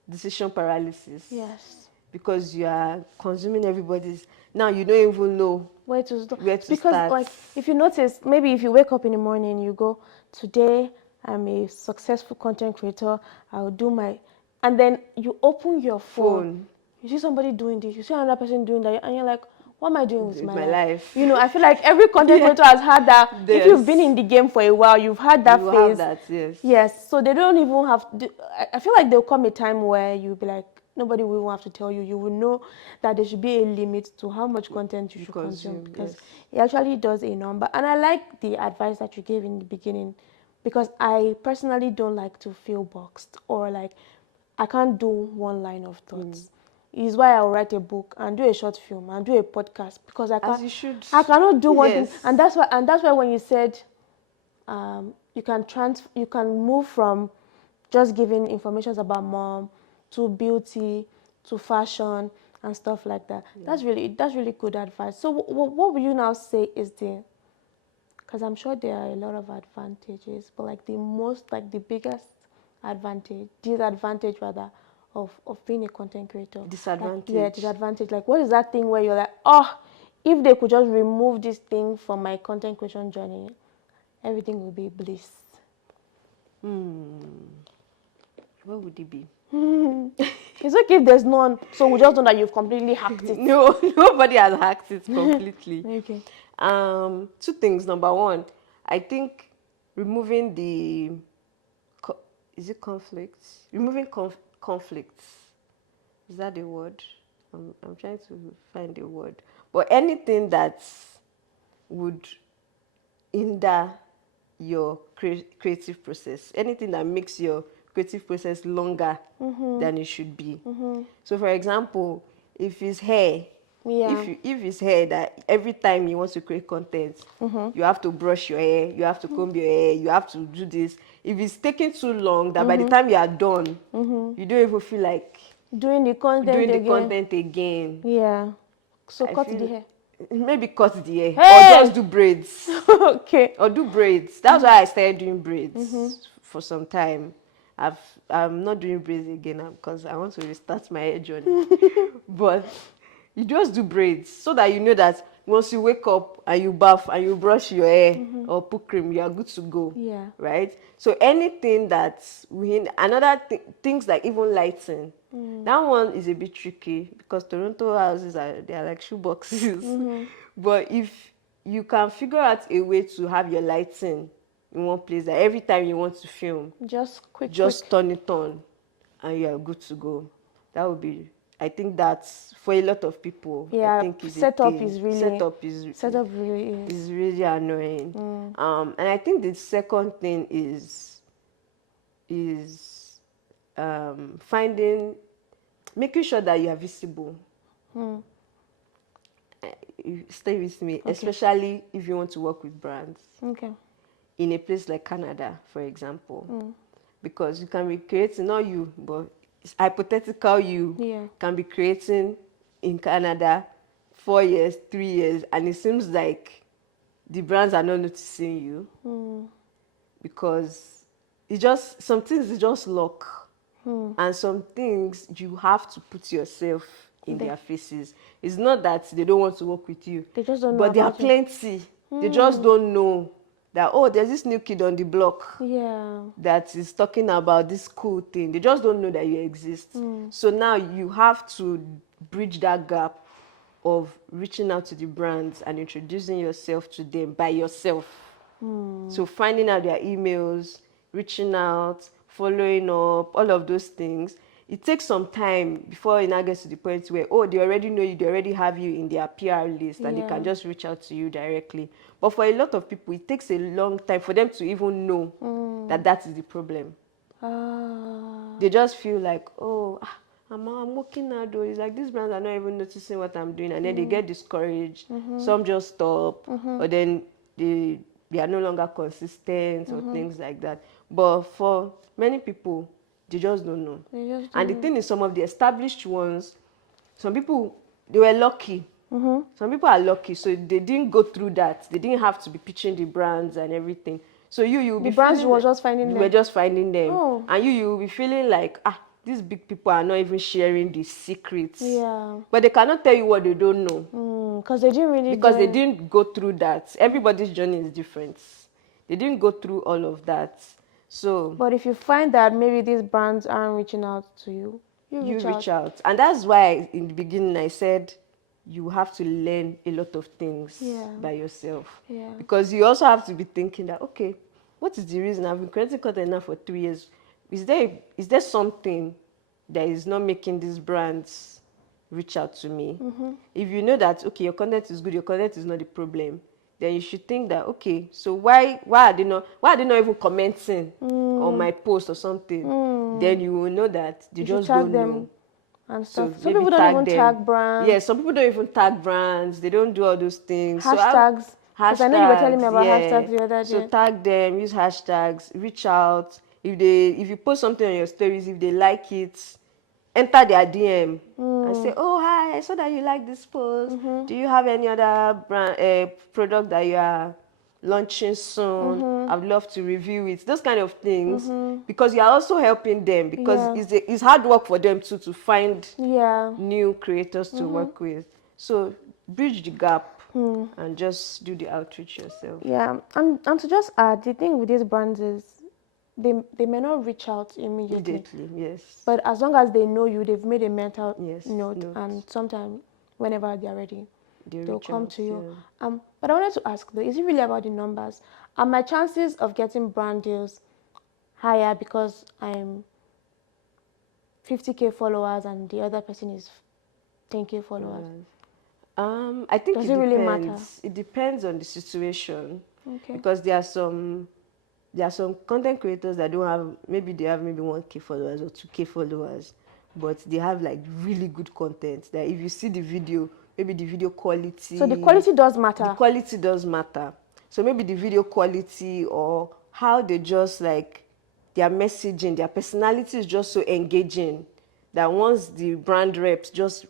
decision paralysis. Yes. Because you are consuming everybody's. Now you don't even know where to start. Because like, if you notice, maybe if you wake up in the morning, you go, today I'm a successful content creator, I'll do my, and then you open your phone. You see somebody doing this, you see another person doing that, and you're like, what am I doing with my life? You know, I feel like every content creator has had that. Yes. If you've been in the game for a while, you've had that phase. Have that, yes. Yes, so they don't even have, I feel like there'll come a time where you'll be like, nobody will have to tell you. You will know that there should be a limit to how much content you should consume, because it actually does a number. And I like the advice that you gave in the beginning, because I personally don't like to feel boxed, or like I can't do one line of thoughts. Is why I'll write a book and do a short film and do a podcast, because I can't. As you should. I cannot do one thing, and that's why when you said you can move from just giving information about mom to beauty, to fashion and stuff like that. That's really good advice. So what would you now say is because I'm sure there are a lot of advantages, but like the biggest disadvantage rather of being a content creator? Disadvantage. Disadvantage. Like, what is that thing where you're like, oh, if they could just remove this thing from my content creation journey, everything will be bliss. What would it be? It's okay if there's none, so we just know that you've completely hacked it. No, nobody has hacked it completely. Okay. Two things. Number one, I think removing conflicts? Removing conflicts. Is that the word? I'm trying to find the word. But anything that would hinder your creative process, anything that makes your creative process longer than it should be. So for example, if it's hair, if it's hair that every time you want to create content, you have to brush your hair, you have to comb your hair, you have to do this. If it's taking too long, that by the time you are done, you don't even feel like doing the content again. Yeah. So cut the hair. Maybe cut the hair, or just do braids. Okay. Or do braids. That's why I started doing braids for some time. I'm not doing braids again because I want to restart my hair journey. But you just do braids so that you know that once you wake up and you bath and you brush your hair or put cream, you are good to go. Yeah. Right? So anything that's things like even lighting, that one is a bit tricky because Toronto houses they are like shoe boxes. But if you can figure out a way to have your lighting in one place that every time you want to film, Just quick. turn it on and you are good to go. That would be, I think that's for a lot of people. Yeah, I think is setup is really setup really is really annoying. And I think the second thing is making sure that you are visible. You stay with me, especially if you want to work with brands. Okay. In a place like Canada, for example, because you can be creating, not you, but it's hypothetical you can be creating in Canada 4 years, 3 years, and it seems like the brands are not noticing you because some things is just luck, and some things you have to put yourself in their faces. It's not that they don't want to work with you, They just don't know but there are about you. plenty. They just don't know that, oh, there's this new kid on the block that is talking about this cool thing. They just don't know that you exist. So now you have to bridge that gap of reaching out to the brands and introducing yourself to them by yourself. So finding out their emails, reaching out, following up, all of those things. It takes some time before it now gets to the point where, oh, they already know you, they already have you in their PR list and they can just reach out to you directly. But for a lot of people, it takes a long time for them to even know that that is the problem. They just feel like, oh, I'm working now though. It's like these brands are not even noticing what I'm doing, and then they get discouraged. Some just stop, or then they are no longer consistent or things like that. But for many people, they just don't know. And the thing is, some of the established ones, some people, they were lucky. Some people are lucky, so they didn't go through that. They didn't have to be pitching the brands and everything. So you'll be brands feeling were just finding them. We're just finding them. Oh. And you'll be feeling like, these big people are not even sharing the secrets. Yeah. But they cannot tell you what they don't know. Because they didn't really Because they didn't go through that. Everybody's journey is different. They didn't go through all of that. So But if you find that maybe these brands aren't reaching out to you, you reach out. And that's why in the beginning I said you have to learn a lot of things by yourself. Because you also have to be thinking that, okay, what is the reason I've been creating content now for 3 years? Is there something that is not making these brands reach out to me? If you know that, okay, your content is good, your content is not the problem, then you should think that, okay, so why are they not even commenting on my post or something? Then you will know that they just don't know. And stuff. So some people don't even tag brands. Yeah, some people don't even tag brands. They don't do all those things. Hashtags. Because I know you were telling me about hashtags the other day. So tag them, use hashtags, reach out. If you post something on your stories, if they like it, enter their DM and say, oh, hi, I saw that you like this post. Do you have any other brand product that you are launching soon? I'd love to review it. Those kind of things. Because you are also helping them, because it's hard work for them too to find new creators to work with. So bridge the gap and just do the outreach yourself. Yeah, and to just add, the thing with these brands is they may not reach out immediately. Yes. But as long as they know you, they've made a mental note, and sometime whenever they're ready, they'll come to you. But I wanted to ask though, is it really about the numbers? Are my chances of getting brand deals higher because I'm 50K followers and the other person is 10K followers? I think Does it really matter? It depends on the situation. Okay. Because there are some content creators that don't have, maybe they have maybe 1K followers or 2K followers, but they have like really good content that if you see the video, maybe the video quality. So the quality does matter. The quality does matter. So maybe the video quality or how they just like their messaging, their personality is just so engaging that once the brand reps just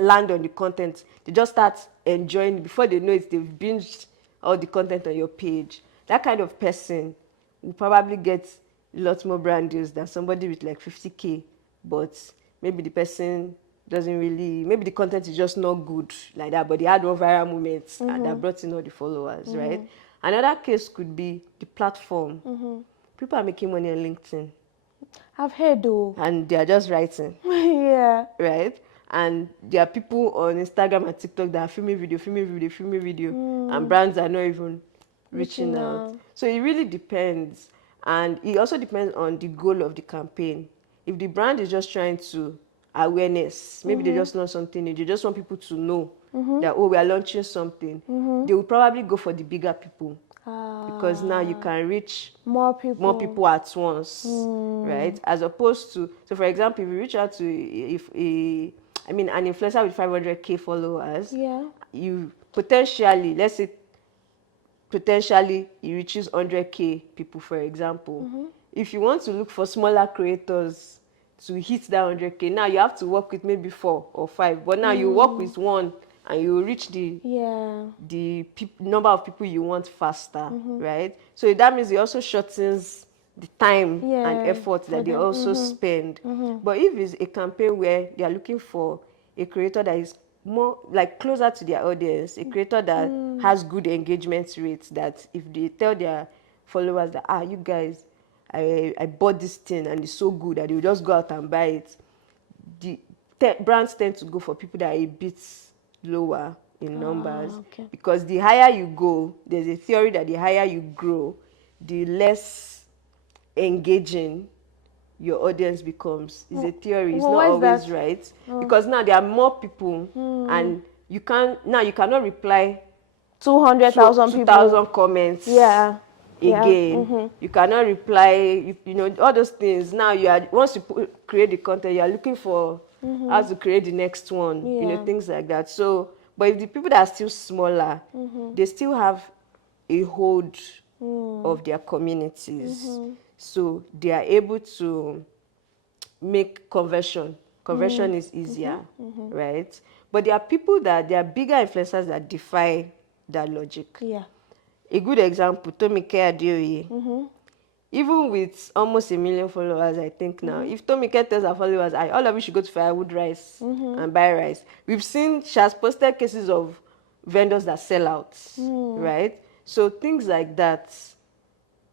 land on the content, they just start enjoying it. Before they know it, they've binged all the content on your page. That kind of person will probably get a lot more brand deals than somebody with like 50K, but maybe the person doesn't really, maybe the content is just not good like that, but they had one viral moment that brought in all the followers, right? Another case could be the platform. People are making money on LinkedIn. I've heard though. And they are just writing. Yeah. Right? And there are people on Instagram and TikTok that are filming video, and brands are not even reaching out. So it really depends. And it also depends on the goal of the campaign. If the brand is just trying to awareness, maybe they just want something new, they just want people to know that, oh, we are launching something, they will probably go for the bigger people. Because now you can reach more people at once, right? As opposed to, so for example, if you reach out to an influencer with 500k followers, you potentially, let's say, he reaches 100k people, for example. If you want to look for smaller creators to hit that 100k, now you have to work with maybe 4 or 5, but now you work with one and you reach the number of people you want faster, right? So that means it also shortens the time and effort that they also spend. But if it's a campaign where they are looking for a creator that is more like closer to their audience, a creator that has good engagement rates, that if they tell their followers that, you guys, I bought this thing and it's so good that they will just go out and buy it, the brands tend to go for people that are a bit lower in numbers. Because the higher you go, there's a theory that the higher you grow, the less engaging your audience becomes. It's a theory, it's not always right. Because now there are more people and you cannot reply 2,000 comments again. You cannot reply, all those things. Now once you create the content, you are looking for how to create the next one, things like that. So, but if the people that are still smaller, they still have a hold of their communities. So they are able to make conversion. Conversion is easier, right? But there are bigger influencers that defy that logic. A good example, Tomike Adeoye. Even with almost 1 million followers, I think now, if Tomike tells her followers, all of you should go to Firewood Rice and buy rice. We've seen she has posted cases of vendors that sell out, right? So things like that,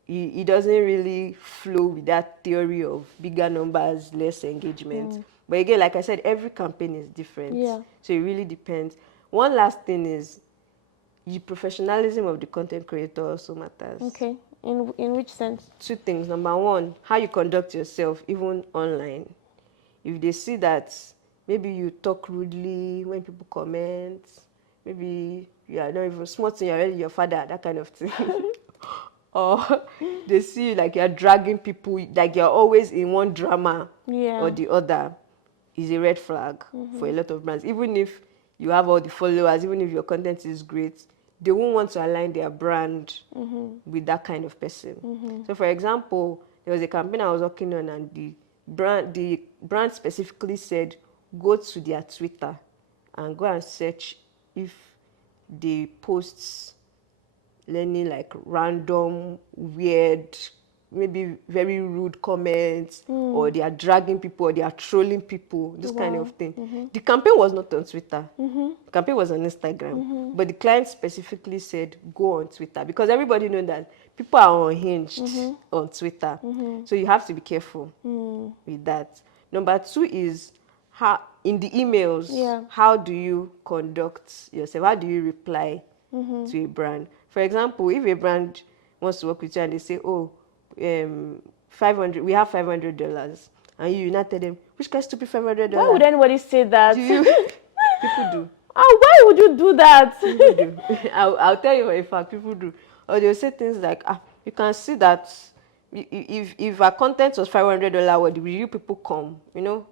it doesn't really flow with that theory of bigger numbers, less engagement. But again, like I said, every campaign is different. So it really depends. One last thing is the professionalism of the content creator also matters. Okay. In which sense? 2 things. Number 1, how you conduct yourself, even online. If they see that maybe you talk rudely when people comment, maybe you are not even smart and you're already your father, that kind of thing. Or they see you like you're dragging people, like you're always in one drama or the other, is a red flag for a lot of brands. Even if you have all the followers, even if your content is great, they won't want to align their brand with that kind of person. So for example, there was a campaign I was working on and the brand specifically said, go to their Twitter and go and search if they post any like random, weird, maybe very rude comments, or they are dragging people, or they are trolling people, this kind of thing. The campaign was not on Twitter. The campaign was on Instagram. But the client specifically said, go on Twitter, because everybody knows that people are unhinged on Twitter. So you have to be careful with that. Number 2 is, how in the emails, how do you conduct yourself? How do you reply to a brand? For example, if a brand wants to work with you and they say, oh, $500, we have $500, and you not tell them, which kind of stupid $500? Why would anybody say that? People do. Why would you do that? People do. I'll tell you for a fact, people do. Or they'll say things like, you can see that if our content was $500, will you people come?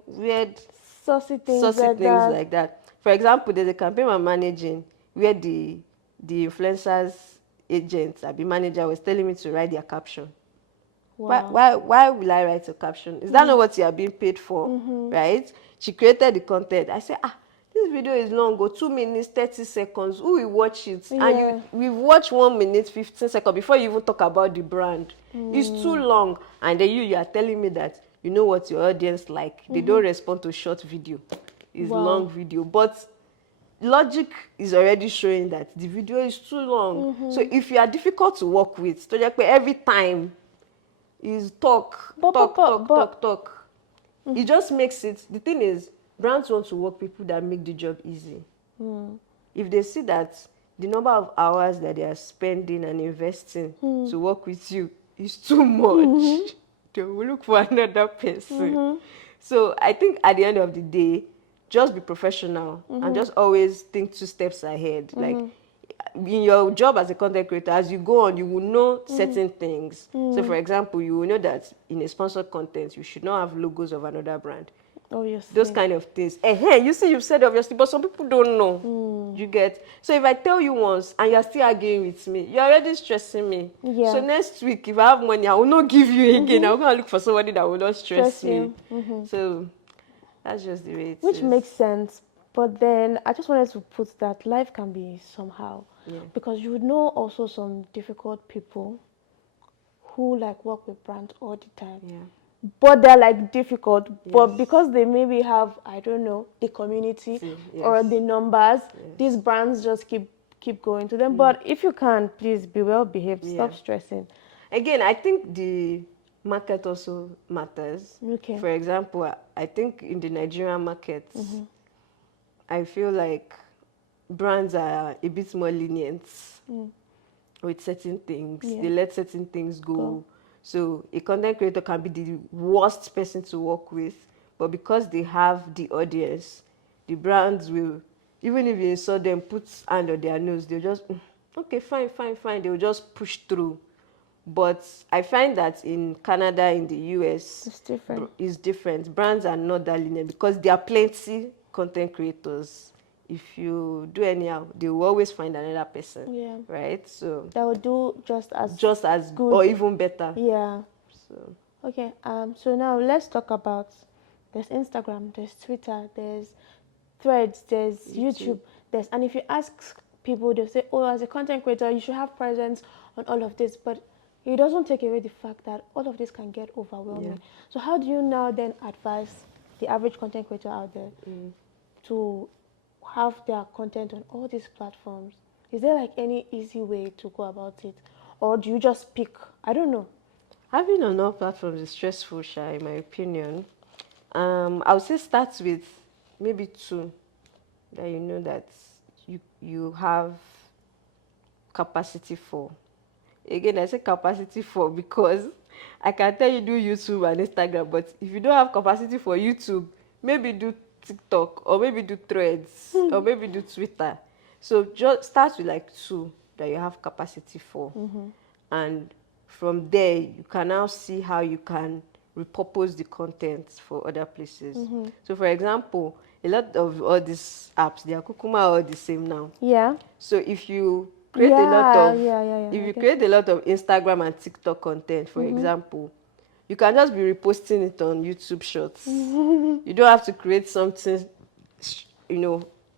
Weird, saucy things like that. For example, there's a campaign I'm managing where the influencers agent, the manager, was telling me to write their caption. Why will I write a caption? Is that not what you are being paid for? Right? She created the content. I said, this video is long, 2 minutes, 30 seconds. Who will watch it? And we've watched 1 minute, 15 seconds before you even talk about the brand. It's too long. And then you are telling me that you know what your audience like. They don't respond to short video. is Wow. long video, but logic is already showing that the video is too long. So if you are difficult to work with, to just every time is talk, talk. It just makes it. The thing is, brands want to work people that make the job easy. If they see that the number of hours that they are spending and investing to work with you is too much, they will look for another person. So I think at the end of the day, just be professional and just always think 2 steps ahead. Like in your job as a content creator, as you go on, you will know certain things. So for example, you will know that in a sponsored content, you should not have logos of another brand. Obviously. Those kind of things. You see, you've said obviously, but some people don't know. You get? So if I tell you once and you're still arguing with me, you're already stressing me. Yeah. So next week, if I have money, I will not give you again. I'm going to look for somebody that will not stress me. So that's just the way it is. Which makes sense. But then I just wanted to put that life can be somehow. Yeah. Because you would know also some difficult people who like work with brands all the time. Yeah. But they're like difficult, but Yes. because they maybe have, I don't know, the community or the numbers, these brands just keep going to them. But if you can, please be well behaved. Stop stressing. Again, I think the market also matters. Okay. For example, I think in the Nigerian market, I feel like brands are a bit more lenient with certain things. They let certain things go. So a content creator can be the worst person to work with, but because they have the audience, the brands will, even if you insult them, put hand on their nose, they'll just, okay, fine. They'll just push through. But I find that in Canada, in the US, it's different. Brands are not that lenient because there are plenty content creators. If you do anyhow, they will always find another person. Yeah. Right? So that will do just as good or even better. Yeah. So okay. So now let's talk about, there's Instagram, there's Twitter, there's Threads, there's YouTube, and if you ask people, they'll say, oh, as a content creator, you should have presence on all of this, but it doesn't take away the fact that all of this can get overwhelming. So how do you now then advise the average content creator out there to have their content on all these platforms? Is there like any easy way to go about it, or do you just pick? I don't know. Having on all platforms is stressful, Sha, in my opinion. I would say start with maybe 2 that you know that you have capacity for. Again, I say capacity for because I can tell you do YouTube and Instagram, but if you don't have capacity for YouTube, maybe do TikTok or maybe do Threads or maybe do Twitter. So just start with like 2 that you have capacity for. And from there, you can now see how you can repurpose the content for other places. So for example, a lot of all these apps, they are kukuma all the same now. Yeah. So if you create a lot of if you create a lot of Instagram and TikTok content, for example, you can just be reposting it on YouTube Shorts. You don't have to create something,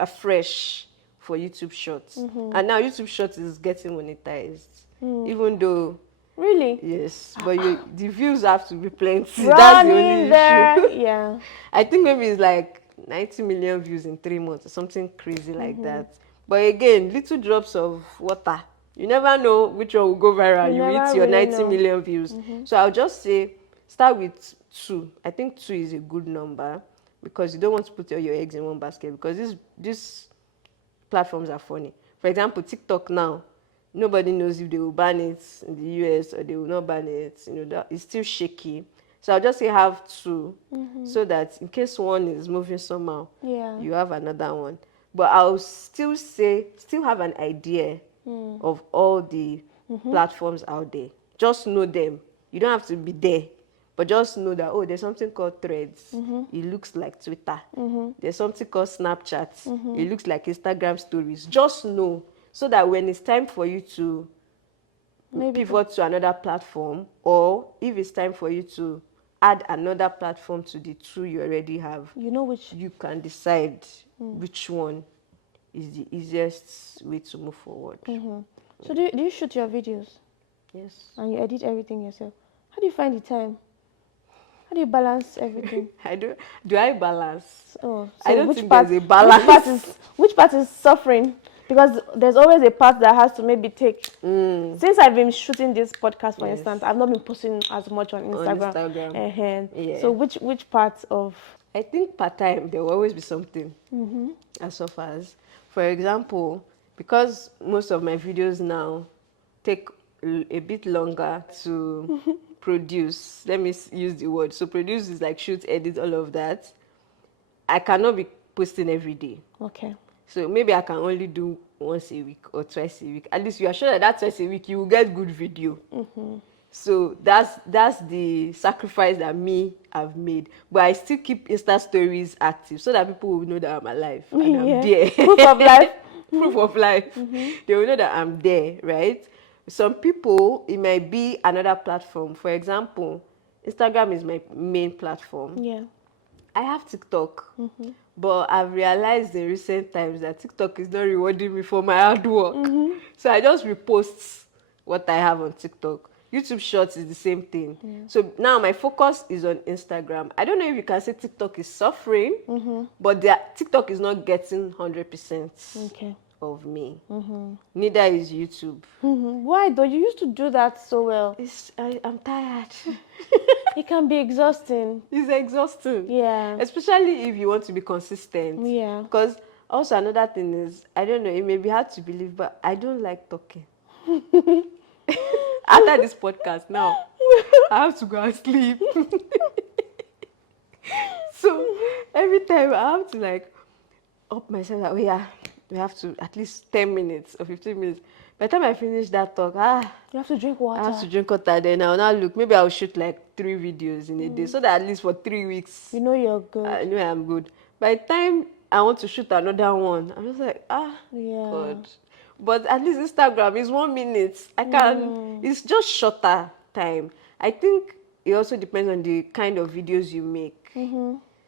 afresh for YouTube Shorts. And now YouTube Shorts is getting monetized, even though. Really? Yes, but the views have to be plenty. Running That's the only there. issue. Yeah. I think maybe it's like 90 million views in 3 months or something crazy like that. But again, little drops of water. You never know which one will go viral. You hit your 90 million views. So I'll just say start with 2. I think 2 is a good number because you don't want to put all your eggs in one basket because these platforms are funny. For example, TikTok now, nobody knows if they will ban it in the US or they will not ban it. It's still shaky. So I'll just say have 2 so that in case one is moving somehow, you have another one. But I'll still have an idea of all the platforms out there. Just know them. You don't have to be there. But just know that, there's something called Threads. It looks like Twitter. There's something called Snapchat. It looks like Instagram stories. Just know so that when it's time for you to pivot to another platform, or if it's time for you to add another platform to the 2 you already have, you can decide which one is the easiest way to move forward. So do you shoot your videos? Yes. And you edit everything yourself? How do you find the time? How do you balance everything? Do I balance? Oh, I so don't which think part? there's a balance. Which part is suffering? Because there's always a part that has to maybe take. Since I've been shooting this podcast, for Yes. instance, I've not been posting as much on Instagram. Yeah. So which parts of? I think part time there will always be something that suffers. For example, because most of my videos now take a bit longer to produce. Let me use the word. So produce is like shoot, edit, all of that. I cannot be posting every day. Okay. So maybe I can only do once a week or twice a week. At least you are sure that twice a week you will get good video. So that's the sacrifice that I've made. But I still keep Insta stories active so that people will know that I'm alive and I'm there. Proof of life. Proof of life. They will know that I'm there, right? Some people, it might be another platform. For example, Instagram is my main platform. Yeah. I have TikTok, but I've realized in recent times that TikTok is not rewarding me for my hard work. So I just repost what I have on TikTok. YouTube Shorts is the same thing. Yeah. So now my focus is on Instagram. I don't know if you can say TikTok is suffering, but TikTok is not getting 100% Okay. of me. Neither is YouTube. Why though? You used to do that so well. I'm tired. It can be exhausting. It's exhausting. Yeah. Especially if you want to be consistent. Yeah. Because also another thing is, I don't know, it may be hard to believe, but I don't like talking. After this podcast now, I have to go and sleep. So every time I have to like up myself that we have to at least 10 minutes or 15 minutes. By the time I finish that talk, you have to drink water. I have to drink water. Then I'll now look. Maybe I'll shoot like 3 videos in a day, so that at least for 3 weeks, you know you're good. I know I'm good. By the time I want to shoot another one, I'm just like, yeah. God. But at least Instagram is 1 minute. I can. It's just shorter time. I think it also depends on the kind of videos you make.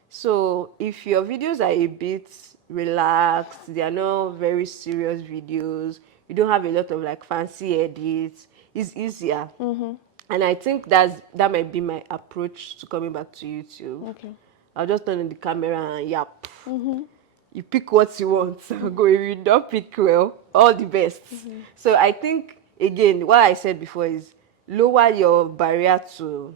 So if your videos are a bit relaxed, they are not very serious videos, you don't have a lot of like fancy edits, it's easier. And I think that might be my approach to coming back to YouTube. Okay. I'll just turn on the camera and yap. You pick what you want. Go. If you don't pick well, all the best. So I think, again, what I said before is lower your barrier to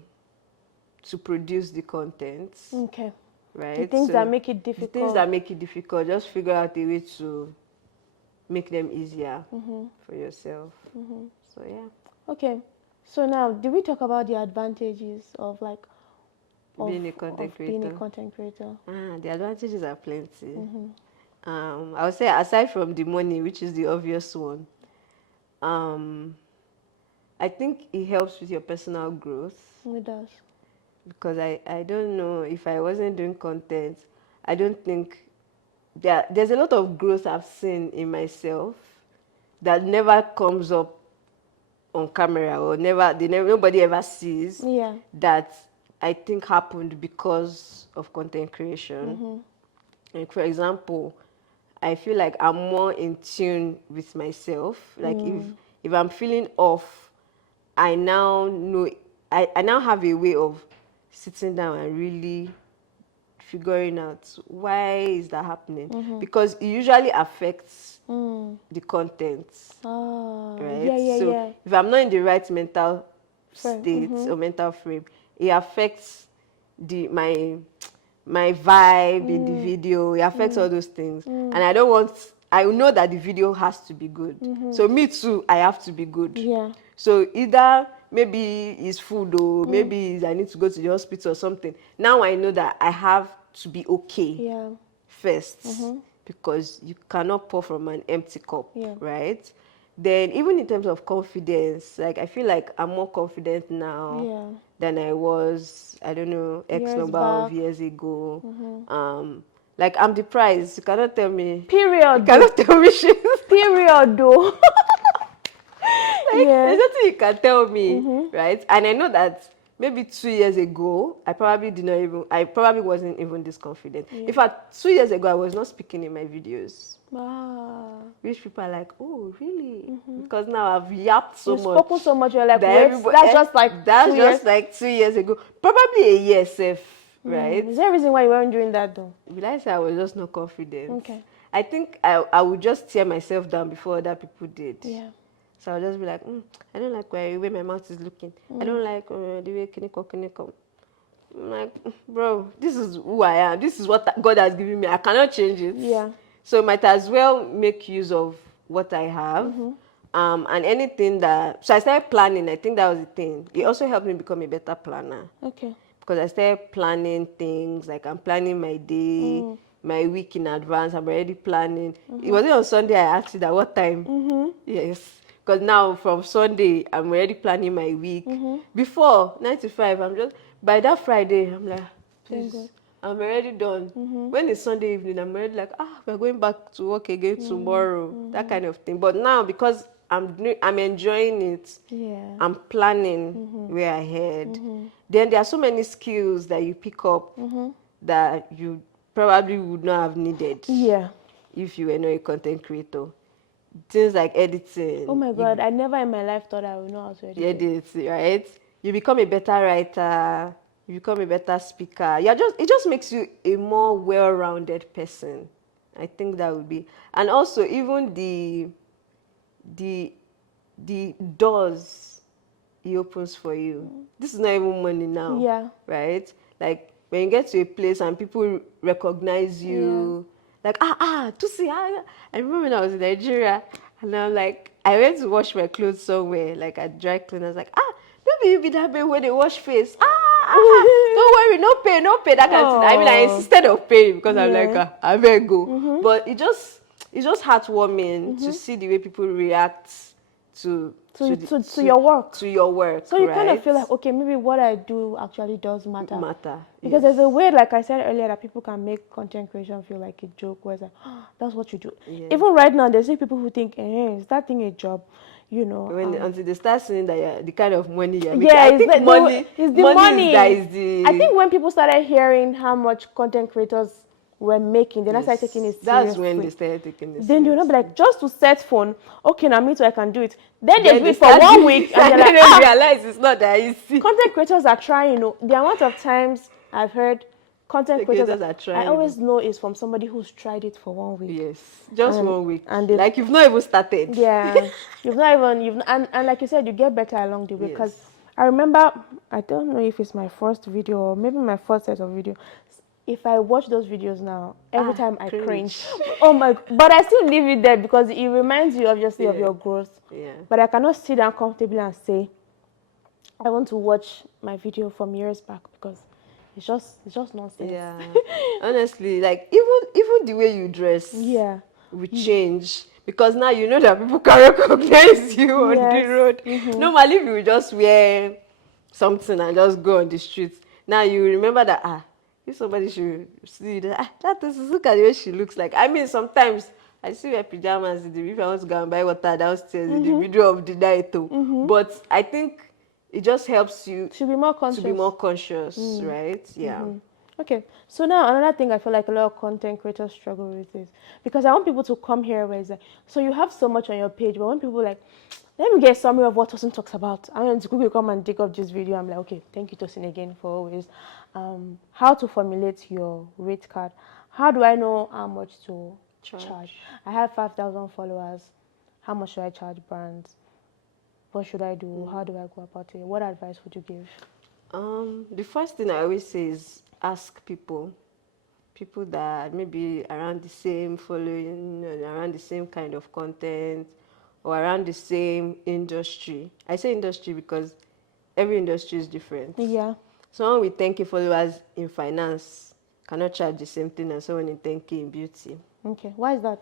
produce the content. Okay. Right? The things that make it difficult. The things that make it difficult, just figure out a way to make them easier for yourself. So yeah. Okay. So now, did we talk about the advantages of like being a content creator? Being a content creator. The advantages are plenty. I would say aside from the money, which is the obvious one, I think it helps with your personal growth. It does. Because I don't know, if I wasn't doing content, I don't think there's a lot of growth I've seen in myself that never comes up on camera, or nobody ever sees. Yeah. That I think happened because of content creation. Like, for example, I feel like I'm more in tune with myself. Like if I'm feeling off, I now know, I now have a way of sitting down and really figuring out why is that happening, because it usually affects the content. Right? Yeah. So if I'm not in the right mental state or mental frame, it affects my vibe in the video. It affects all those things, and I know that the video has to be good. So me too, I have to be good. Yeah. So either maybe it's food, or maybe I need to go to the hospital or something. Now I know that I have to be okay first, because you cannot pour from an empty cup, right? Then even in terms of confidence, like I feel like I'm more confident now than I was, I don't know, X number of years ago. Like I'm the prize. You cannot tell me. Period. You cannot tell me shit. Period though. There's nothing you can tell me, right? And I know that maybe 2 years ago, I probably wasn't even this confident. In fact, 2 years ago, I was not speaking in my videos. Wow. Which people are like, oh, really? Because now I've yapped so You've much. spoken so much, you're like, that wait, everybody- that's just like that's 2 just years. like 2 years ago. Probably a year, safe, right? Is there a reason why you weren't doing that though? Will I say I was just not confident? Okay. I think I would just tear myself down before other people did. Yeah. So I'll just be like, I don't like the way my mouth is looking. I don't like the way kiniko. I'm like, bro, this is who I am. This is what God has given me. I cannot change it. Yeah. So might as well make use of what I have. And anything that... So I started planning. I think that was the thing. It also helped me become a better planner. Okay. Because I started planning things. Like I'm planning my day, my week in advance. I'm already planning. It wasn't on Sunday I asked it at what time. Yes. Because now from Sunday, I'm already planning my week. Before 9 to 5, I'm just... By that Friday, I'm like, please, I'm already done. When it's Sunday evening, I'm already like, we're going back to work again tomorrow. That kind of thing. But now, because I'm enjoying it, I'm planning way ahead. Then there are so many skills that you pick up that you probably would not have needed if you were not a content creator. Things like editing. Oh my God, I never in my life thought I would know how to edit. Right? You become a better writer, you become a better speaker. It just makes you a more well-rounded person. I think that would be... And also even the doors it opens for you. This is not even money now. Right? Like when you get to a place and people recognize you, like, Tosin, I remember when I was in Nigeria, and I'm like, I went to wash my clothes somewhere, like at dry cleaners. I was like, don't you be that way when they wash face. Don't worry, no pay, that kind of thing. I mean, I insisted of paying because I'm like, I better go. But it's just heartwarming to see the way people react to your work. To your work. So you kind of feel like, okay, maybe what I do actually does matter. Because yes. there's a way, like I said earlier, that people can make content creation feel like a joke, where it's like, that's what you do. Even right now, there's people who think, is that thing a job? You know, until they start seeing that the kind of money you're making. I think money is the money. I think when people started hearing how much content creators were making, then I started taking it seriously. That's when they started taking it seriously. Then they'll not be like, just to set phone, okay, now me too, I can do it. Then they do it for 1 week, and then they realize it's not that easy. Content creators are trying, the amount of times I've heard content creators are trying. I always know it's from somebody who's tried it for 1 week. Yes, just 1 week. And like you've not even started. Yeah, and like you said, you get better along the way. Because I remember, I don't know if it's my first video or maybe my first set of video. If I watch those videos now, every time I cringe. Oh my! But I still leave it there because it reminds you obviously of your growth. But I cannot sit down comfortably and say, I want to watch my video from years back because it's just nonsense. Yeah. Honestly, like even the way you dress will change. Because now you know that people can recognize you on the road. Normally, if you just wear something and just go on the streets, now you remember that, if somebody should see that, look at the way she looks like. I mean, sometimes I see wear pajamas if I want to go and buy water downstairs in the middle of the night. But I think it just helps you to be more conscious. Right? Yeah. Okay, so now another thing I feel like a lot of content creators struggle with is, because I want people to come here where it's like, so you have so much on your page, but when people like, let me get a summary of what Tosin talks about, I want to quickly come and dig up this video. I'm like, okay, thank you Tosin again for always. How to formulate your rate card. How do I know how much to charge? I have 5,000 followers. How much should I charge brands? What should I do? How do I go about it? What advice would you give? The first thing I always say is ask people that maybe around the same following, around the same kind of content, or around the same industry. I say industry because every industry is different. Yeah. Someone with 10K followers in finance cannot charge the same thing as someone in 10K in beauty. Okay, why is that?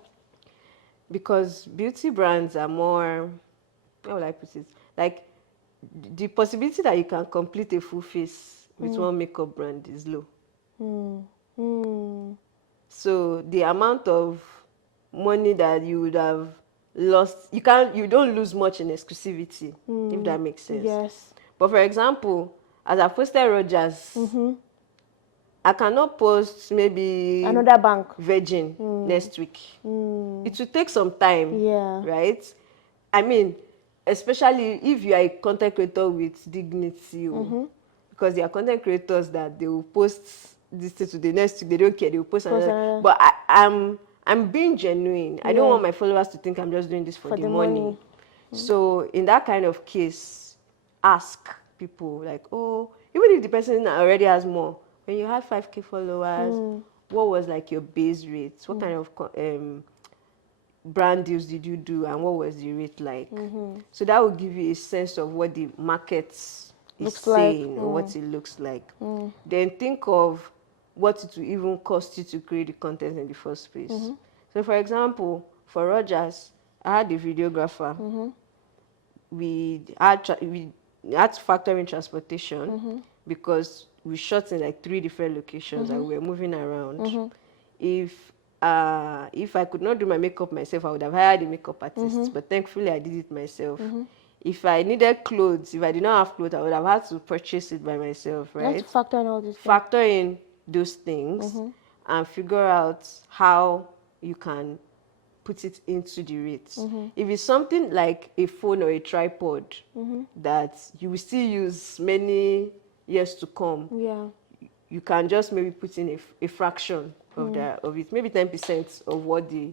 Because beauty brands are more, how will I put it? Like, the possibility that you can complete a full face with one makeup brand is low. So the amount of money that you would have lost, you don't lose much in exclusivity, if that makes sense. Yes. But for example, as I posted Rogers, I cannot post maybe Another bank. Virgin next week. It will take some time, Yeah. right? I mean, especially if you are a content creator with dignity, because there are content creators that they will post this thing to the next week, they don't care, they will post another. But I'm being genuine. I don't want my followers to think I'm just doing this for the money. So in that kind of case, ask people like, oh, even if the person already has more, when you had 5K followers, what was like your base rate? What kind of brand deals did you do, and what was the rate like? So that will give you a sense of what the market is saying or what it looks like. Then think of what it will even cost you to create the content in the first place. So for example, for Rogers, I had a videographer. We had to factor in transportation because we shot in like 3 different locations and we were moving around. If I could not do my makeup myself, I would have hired a makeup artist. But thankfully, I did it myself. If I needed clothes, if I did not have clothes, I would have had to purchase it by myself, right? You have to factor in all these things. Factor in those things and figure out how you can put it into the rates. If it's something like a phone or a tripod that you will still use many years to come, you can just maybe put in a fraction of it, maybe 10% of what the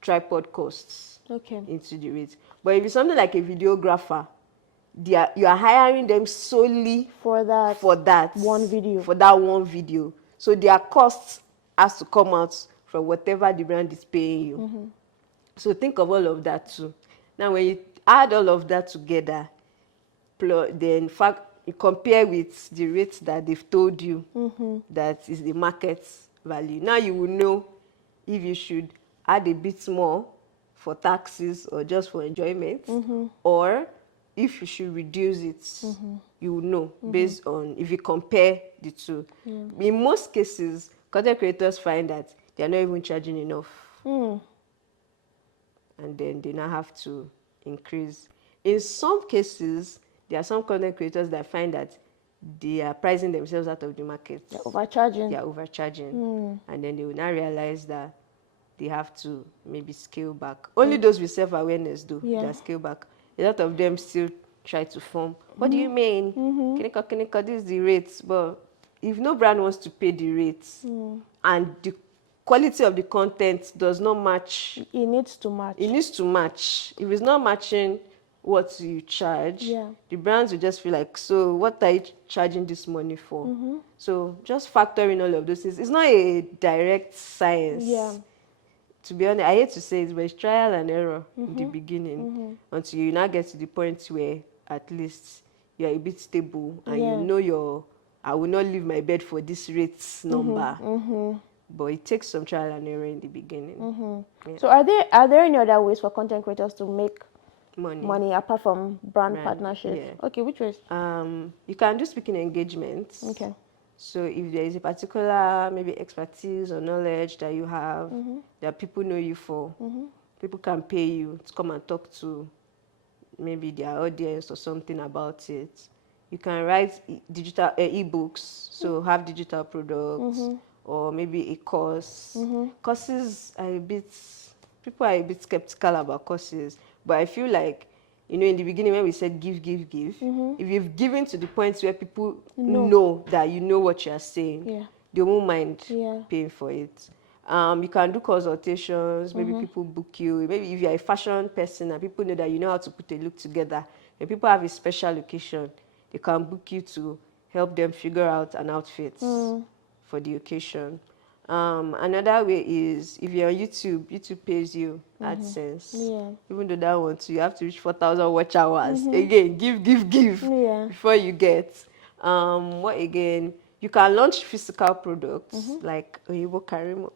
tripod costs into the rate. But if it's something like a videographer, you are hiring them solely for that one video. So their costs has to come out from whatever the brand is paying you. So think of all of that too. Now, when you add all of that together, then you compare with the rates that they've told you that is the market value. Now you will know if you should add a bit more for taxes or just for enjoyment, or if you should reduce it. You will know based on if you compare the two. In most cases, content creators find that they are not even charging enough. And then they now have to increase. In some cases, there are some content creators that find that they are pricing themselves out of the market. They're overcharging. And then they will now realize that they have to maybe scale back. Only those with self-awareness do that scale back. A lot of them still try to form. What do you mean? Kinika, this is the rates. But if no brand wants to pay the rates and the quality of the content does not match, it needs to match. If it's not matching what you charge, the brands will just feel like, so what are you charging this money for? So just factor in all of those things. It's not a direct science. To be honest, I hate to say it, but it's trial and error in the beginning until you now get to the point where at least you're a bit stable and you know I will not leave my bed for this rates number. But it takes some trial and error in the beginning. So are there any other ways for content creators to make money apart from brand partnerships? Okay, which ways? You can do speaking engagements. Okay. So if there is a particular maybe expertise or knowledge that you have that people know you for, people can pay you to come and talk to maybe their audience or something about it. You can write digital ebooks, so have digital products, or maybe a course. Courses are people are a bit skeptical about courses, but I feel like, in the beginning when we said give, if you've given to the point where people know that you know what you are saying, they won't mind paying for it. You can do consultations, maybe people book you. Maybe if you're a fashion person and people know that you know how to put a look together, when people have a special occasion, they can book you to help them figure out an outfit for the occasion. Another way is if you're on YouTube pays you AdSense. Even though that one too, you have to reach 4,000 watch hours. Again, give before you get. What again? You can launch physical products like Oyibo Karimo.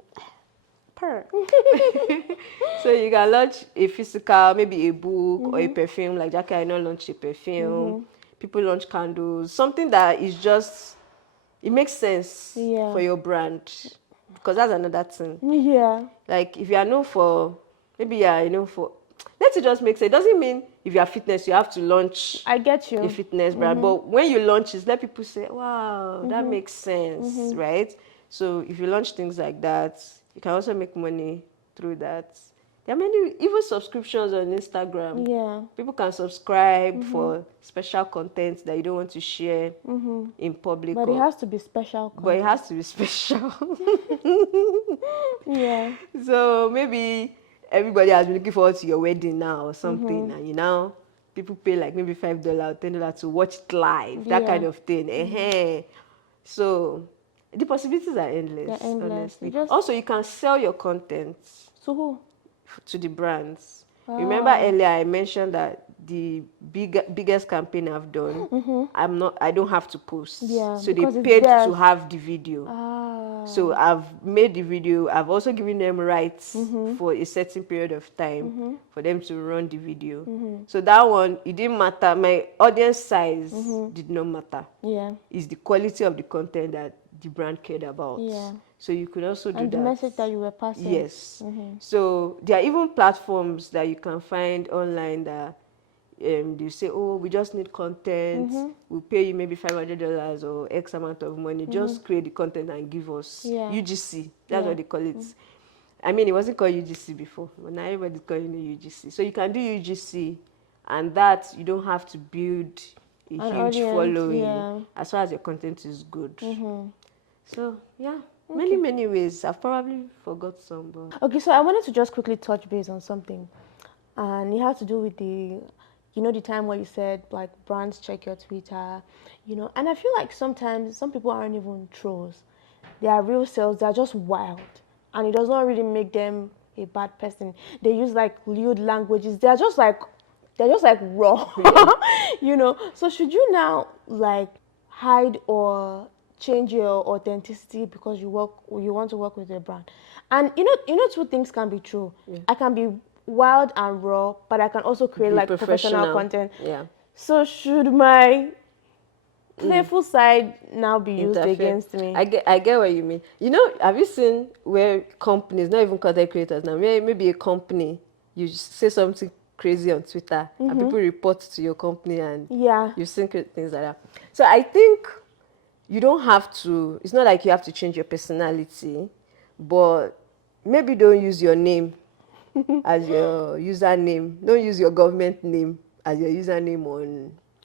So you can launch a physical, maybe a book or a perfume, like Jackie I know launched a perfume. People launch candles, something that is just, it makes sense for your brand, because that's another thing. Like if you are known for, maybe you are known for, let it just make sense. It doesn't mean if you are fitness, you have to launch I get you. a fitness brand. But when you launch it, let people say, wow, that makes sense, right? So if you launch things like that, you can also make money through that. There are many, even subscriptions on Instagram. Yeah. People can subscribe for special content that you don't want to share in public. But it has to be special But it content. has to be special. Yeah. So maybe everybody has been looking forward to your wedding now or something, and you know, people pay like maybe $5 or $10 to watch it live, that Yeah. kind of thing. So the possibilities are endless, They're endless. honestly. You just- Also, you can sell your content So who? to the brands. Remember earlier I mentioned that the biggest campaign I've done, I don't have to post. Yeah, So they because it's paid theirs. to have the video. So I've made the video. I've also given them rights for a certain period of time for them to run the video. So that one, it didn't matter. My audience size did not matter. Yeah. It's the quality of the content that the brand cared about. Yeah. So you could also do And that. the message that you were passing. Yes. So there are even platforms that you can find online that they say, oh, we just need content. We'll pay you maybe $500 or X amount of money. Just create the content and give us UGC. That's what they call it. I mean, it wasn't called UGC before, but now everybody's calling it UGC. So you can do UGC, and that you don't have to build a huge audience, following as far as your content is good. So yeah, many ways. I've probably forgot some, but Okay, so I wanted to just quickly touch base on something, and it has to do with the, you know, the time where you said like brands check your Twitter, you know, and I feel like sometimes some people aren't even trolls, they are real selves. They are just wild, and it does not really make them a bad person. They use like lewd languages. They're just like raw, you know. So should you now like hide or change your authenticity because you want to work with a brand? And you know two things can be true. I can be wild and raw, but I can also create like professional content. Yeah. So should my playful side now be used against me? I get what you mean. You know, have you seen where companies, not even content creators now, maybe a company, you say something crazy on Twitter and people report to your company, and you've seen things like that. So I think you don't have to, it's not like you have to change your personality, but maybe don't use your name as your username. Don't use your government name as your username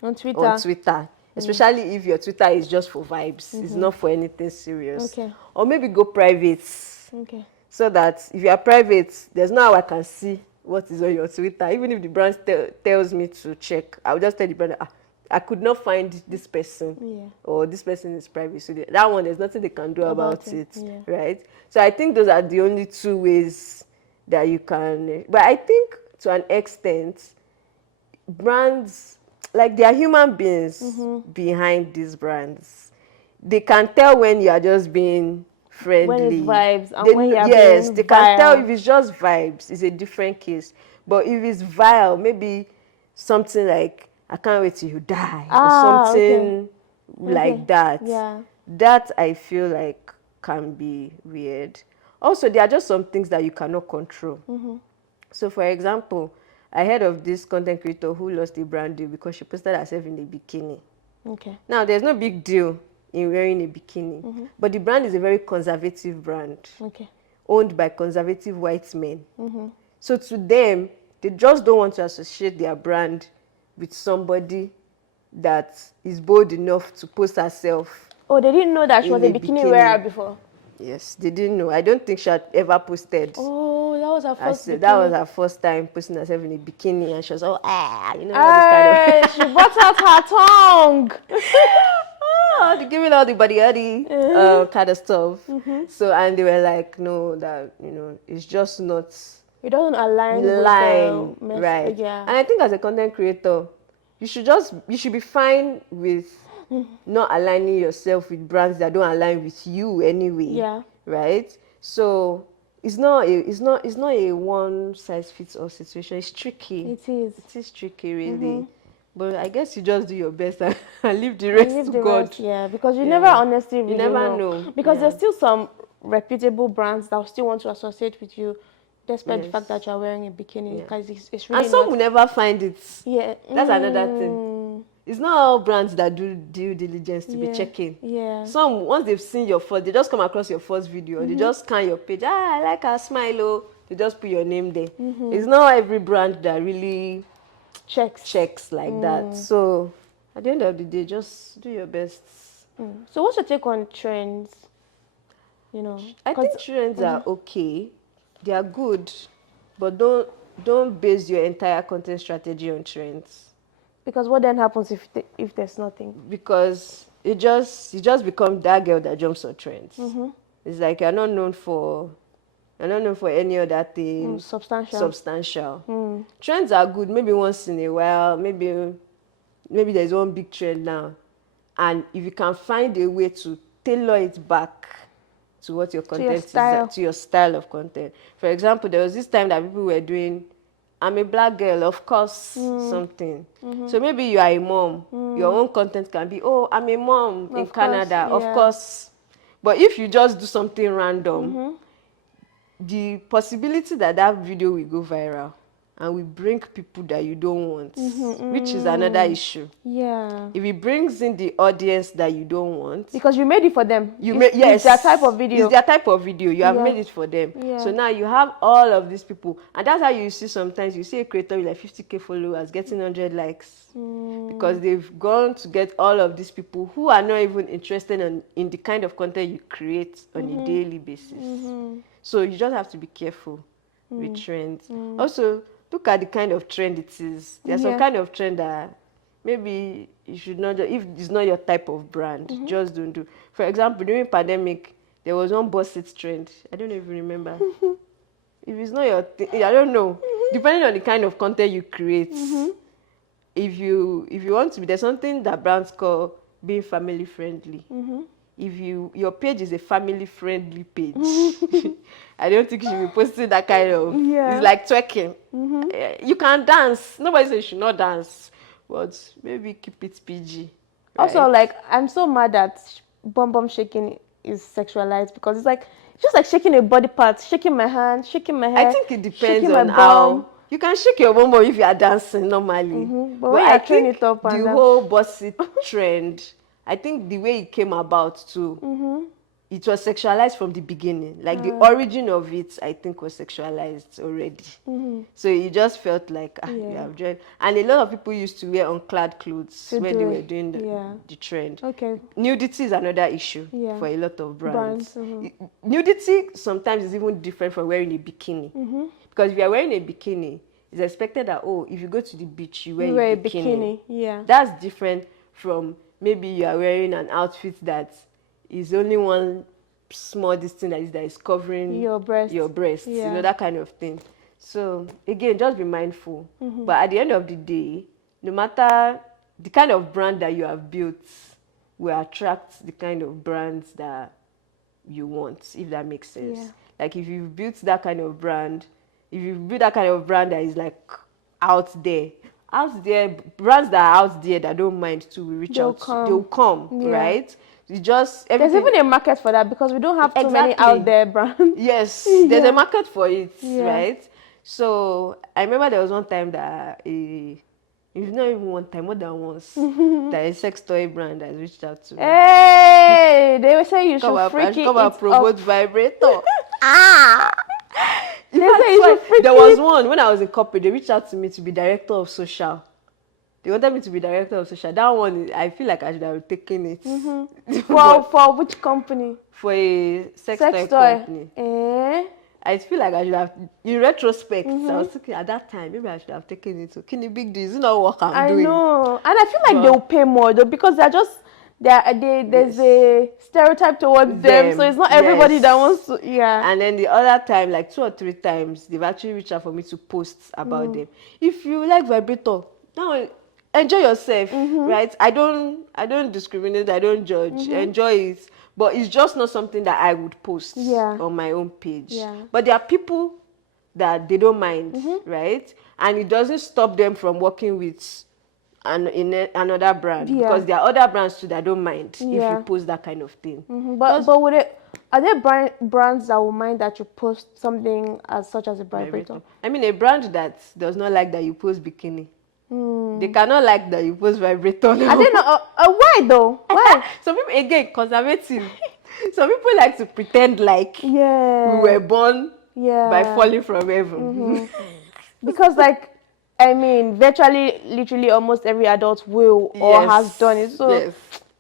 on Twitter. Especially if your Twitter is just for vibes. It's not for anything serious. Okay. Or maybe go private. Okay. So that if you are private, there's no how I can see what is on your Twitter. Even if the brand tells me to check, I'll just tell the brand, I could not find this person, or this person is private. So that one, there's nothing they can do about it, right? So I think those are the only two ways that you can. But I think to an extent, brands, like, they are human beings behind these brands. They can tell when you are just being friendly. When it's vibes, and when you are being they can tell if it's just vibes. It's a different case. But if it's vile, maybe something like, I can't wait till you die, or something like that. Yeah. That I feel like can be weird. Also, there are just some things that you cannot control. So, for example, I heard of this content creator who lost a brand deal because she posted herself in a bikini. Okay. Now, there's no big deal in wearing a bikini, but the brand is a very conservative brand, owned by conservative white men. So to them, they just don't want to associate their brand with somebody that is bold enough to post herself. Oh, they didn't know that she was a bikini wearer before? Yes, they didn't know. I don't think she had ever posted. Oh, that was her first bikini. That was her first time posting herself in a bikini, and she was, you know, all this kind of... She brought out her tongue. Giving all the body kind of stuff. So, and they were like, no, that, you know, it's just not... It doesn't align with the message. Right. Yeah. And I think as a content creator, you should be fine with not aligning yourself with brands that don't align with you anyway. Yeah. Right? So it's not a one size fits all situation. It's tricky. It is. It is tricky, really. But I guess you just do your best and leave the rest to God. Yeah, because you never honestly really never know. Because there's still some reputable brands that still want to associate with you. despite the fact that you're wearing a bikini, because it's really and some not. will never find it. Yeah. That's another thing. It's not all brands that do due diligence to be checking. Yeah. Some, once they've seen your first, they just come across your first video, or they just scan your page. Ah, I like her smile, oh. They just put your name there. It's not every brand that really checks like that. So at the end of the day, just do your best. So what's your take on trends? You know, I think trends are okay. They are good, but don't base your entire content strategy on trends. because what then happens if there's nothing? Because you just become that girl that jumps on trends. It's like you're not known for any other thing substantial. Trends are good maybe once in a while. Maybe there's one big trend now, and if you can find a way to tailor it back to what your content is, to your style of content. For example, there was this time that people were doing, I'm a black girl, of course, something. So maybe you are a mom. Your own content can be, oh, I'm a mom in Canada, of course. But if you just do something random, the possibility that video will go viral and will bring people that you don't want, which is another issue. Yeah. If it brings in the audience that you don't want, because you made it for them. It's their type of video. It's their type of video. You have made it for them. So now you have all of these people, and that's how you see sometimes you see a creator with like 50K followers getting 100 likes because they've gone to get all of these people who are not even interested in the kind of content you create on a daily basis. So you just have to be careful with trends. Also, look at the kind of trend it is. There's some kind of trend that maybe you should not, if it's not your type of brand, just don't do. For example, during pandemic, there was one bus seat trend. I don't even remember. If it's not your thing, I don't know. Depending on the kind of content you create, if you want to be, there's something that brands call being family friendly. If your page is a family friendly page, I don't think you should be posting that kind of. It's like twerking. You can dance. Nobody says you should not dance, but maybe keep it PG. Right? Also, like, I'm so mad that bum shaking is sexualized, because it's just like shaking a body part, shaking my hand, shaking my hair. I think it depends on how you can shake your bum if you are dancing normally. But when I train it up, the whole bossy trend, I think the way it came about too, it was sexualized from the beginning. Like the origin of it, I think, was sexualized already. So it just felt like you have joined. And a lot of people used to wear unclad clothes when they were doing the trend. Okay. Nudity is another issue for a lot of brands. Nudity sometimes is even different from wearing a bikini. Because if you are wearing a bikini, it's expected that, oh, if you go to the beach, you wear a bikini. Yeah. That's different from maybe you are wearing an outfit that is only one small distance that is covering your breast, you know, that kind of thing. So again, just be mindful. But at the end of the day, no matter the kind of brand that you have built, will attract the kind of brands that you want, if that makes sense. Like if you've built that kind of brand, that is like out there, brands that are out there that don't mind to reach out, they'll come, right? There's even a market for that, because we don't have too many out there brands. Yes, there's a market for it, right? So I remember there was one time that if not even one time, more than once, that a sex toy brand has reached out to me. Hey, they were saying you should come and promote vibrator. There was one when I was in corporate. They reached out to me to be director of social. They wanted me to be director of social. That one, I feel like I should have taken it. For which company? For a sex toy company. I feel like I should have, in retrospect, I was thinking at that time, maybe I should have taken it. So, can it big deal? Is it not what I'm doing? I know. And I feel like they'll pay more, though, because there's a stereotype towards them. So it's not everybody that wants to, And then the other time, like 2 or 3 times, they've actually reached out for me to post about them. If you like vibrator, now enjoy yourself, right? I don't discriminate, I don't judge. Enjoy it. But it's just not something that I would post on my own page. But there are people that they don't mind, right? And it doesn't stop them from working with and in another brand, Yeah. because there are other brands too that don't mind if Yeah. you post that kind of thing. But would it? Are there brands that will mind that you post something as such as a vibrator? I mean, a brand that does not like that you post bikini. They cannot like that you post vibrator. I don't know. Why though? Why? Some people, again, conservative. Some people like to pretend like Yeah. we were born by falling from heaven. Because like, I mean, virtually, literally, almost every adult will or has done it. So yes.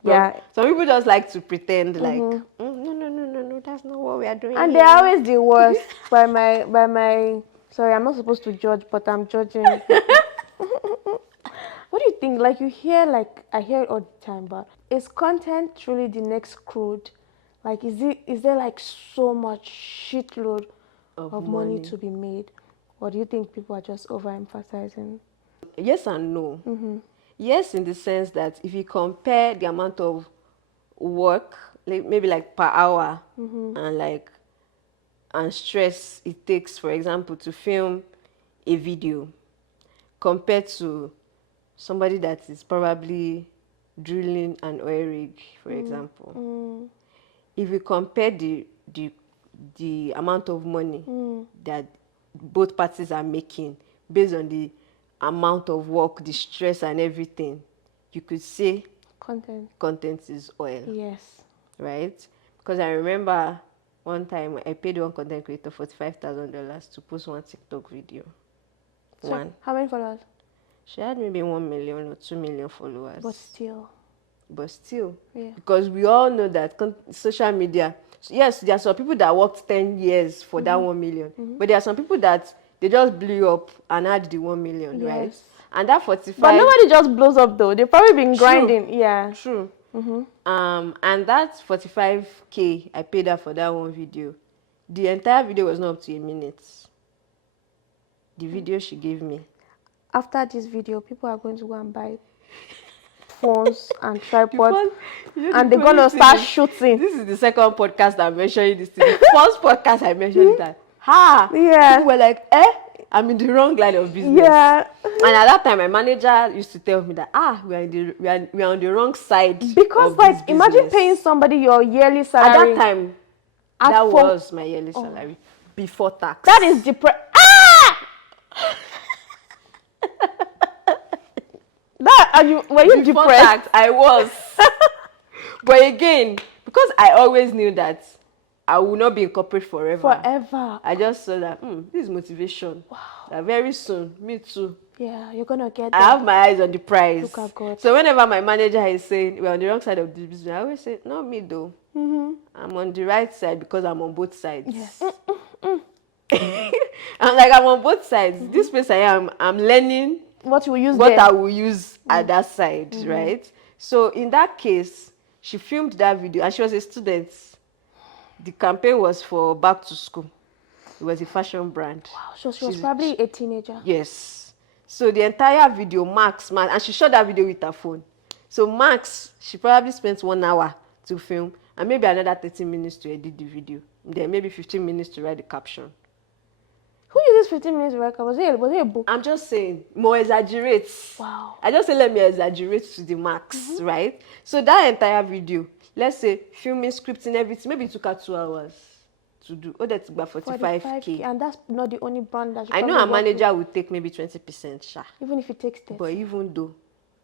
yeah. But some people just like to pretend like, no, that's not what we are doing. And they're always the worst. by my. Sorry, I'm not supposed to judge, but I'm judging. What do you think? Like you hear, like I hear it all the time, but is content truly the next crude? Like, is there like so much shitload of money to be made, or do you think people are just overemphasizing? Yes and no. Yes, in the sense that if you compare the amount of work, like maybe like per hour, and stress it takes, for example, to film a video, compared to somebody that is probably drilling an oil rig, for example. If you compare the amount of money that both parties are making based on the amount of work, the stress and everything, you could say content is oil. Yes. Right? Because I remember one time I paid one content creator $45,000 to post one TikTok video. So how many followers? She had maybe 1 million or 2 million followers. But still, yeah. Because we all know that social media, yes, there are some people that worked 10 years for that 1 million, but there are some people that they just blew up and had the 1 million, right? And that 45. But nobody just blows up though. They've probably been grinding. True. Yeah. True. And that 45K I paid her for that one video. The entire video was not up to a minute. The video she gave me. After this video, people are going to go and buy phones and tripods, and they're going to start shooting. This is the second podcast I'm mentioning this thing. The first podcast I mentioned that. People were like, I'm in the wrong line of business. Yeah. And at that time, my manager used to tell me that we are on the wrong side. Because of like, this imagine business. paying somebody your yearly salary. At that time, that was my yearly salary before tax. That is were you before depressed? Tax, I was. But again, because I always knew that I will not be in corporate forever. I just saw that this is motivation. Wow. That very soon, me too. Yeah, you're gonna get. I have my eyes on the prize. Look at God. So whenever my manager is saying we're on the wrong side of the business, I always say, not me though. I'm on the right side because I'm on both sides. Yes. I'm like, I'm on both sides. This place I am, I'm learning what I will use at that side, right? So in that case, she filmed that video and she was a student. The campaign was for back to school. It was a fashion brand. Wow, so she was probably a teenager. Yes. So the entire video, and she shot that video with her phone. So she probably spent 1 hour to film and maybe another 30 minutes to edit the video. Then maybe 15 minutes to write the caption. Who uses 15 minutes record? Was it a book? I'm just saying, more exaggerates. Wow. I just say let me exaggerate to the max, right? So that entire video, let's say filming, scripting, everything, maybe it took her 2 hours to do. Oh, that's about 45K. And that's not the only brand that I know a manager would take maybe 20%, sha. Even if it takes 10. But even though,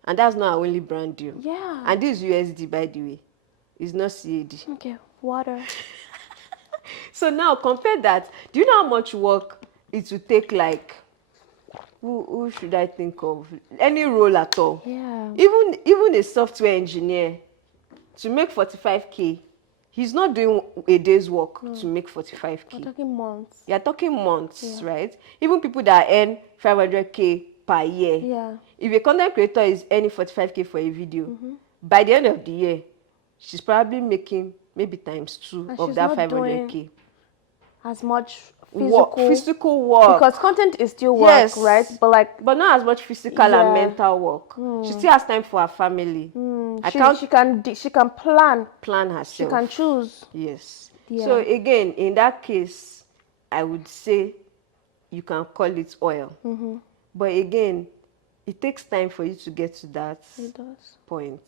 and that's not our only brand deal. Yeah. And this USD, by the way, is not CAD. Okay, water. So now compare that. Do you know how much work it would take? Like, who should I think of? Any role at all. Yeah. Even a software engineer to make 45K, he's not doing a day's work to make 45K. We're talking months. You're talking months, right? Even people that earn 500K per year. Yeah. If a content creator is earning 45K for a video, by the end of the year, she's probably making maybe ×2 of that 500K. As much physical work. Because content is still work, right? But not as much physical and mental work. She still has time for her family. She can plan herself. She can choose. Yes. Yeah. So again, in that case, I would say you can call it oil. But again, it takes time for you to get to that It does. point.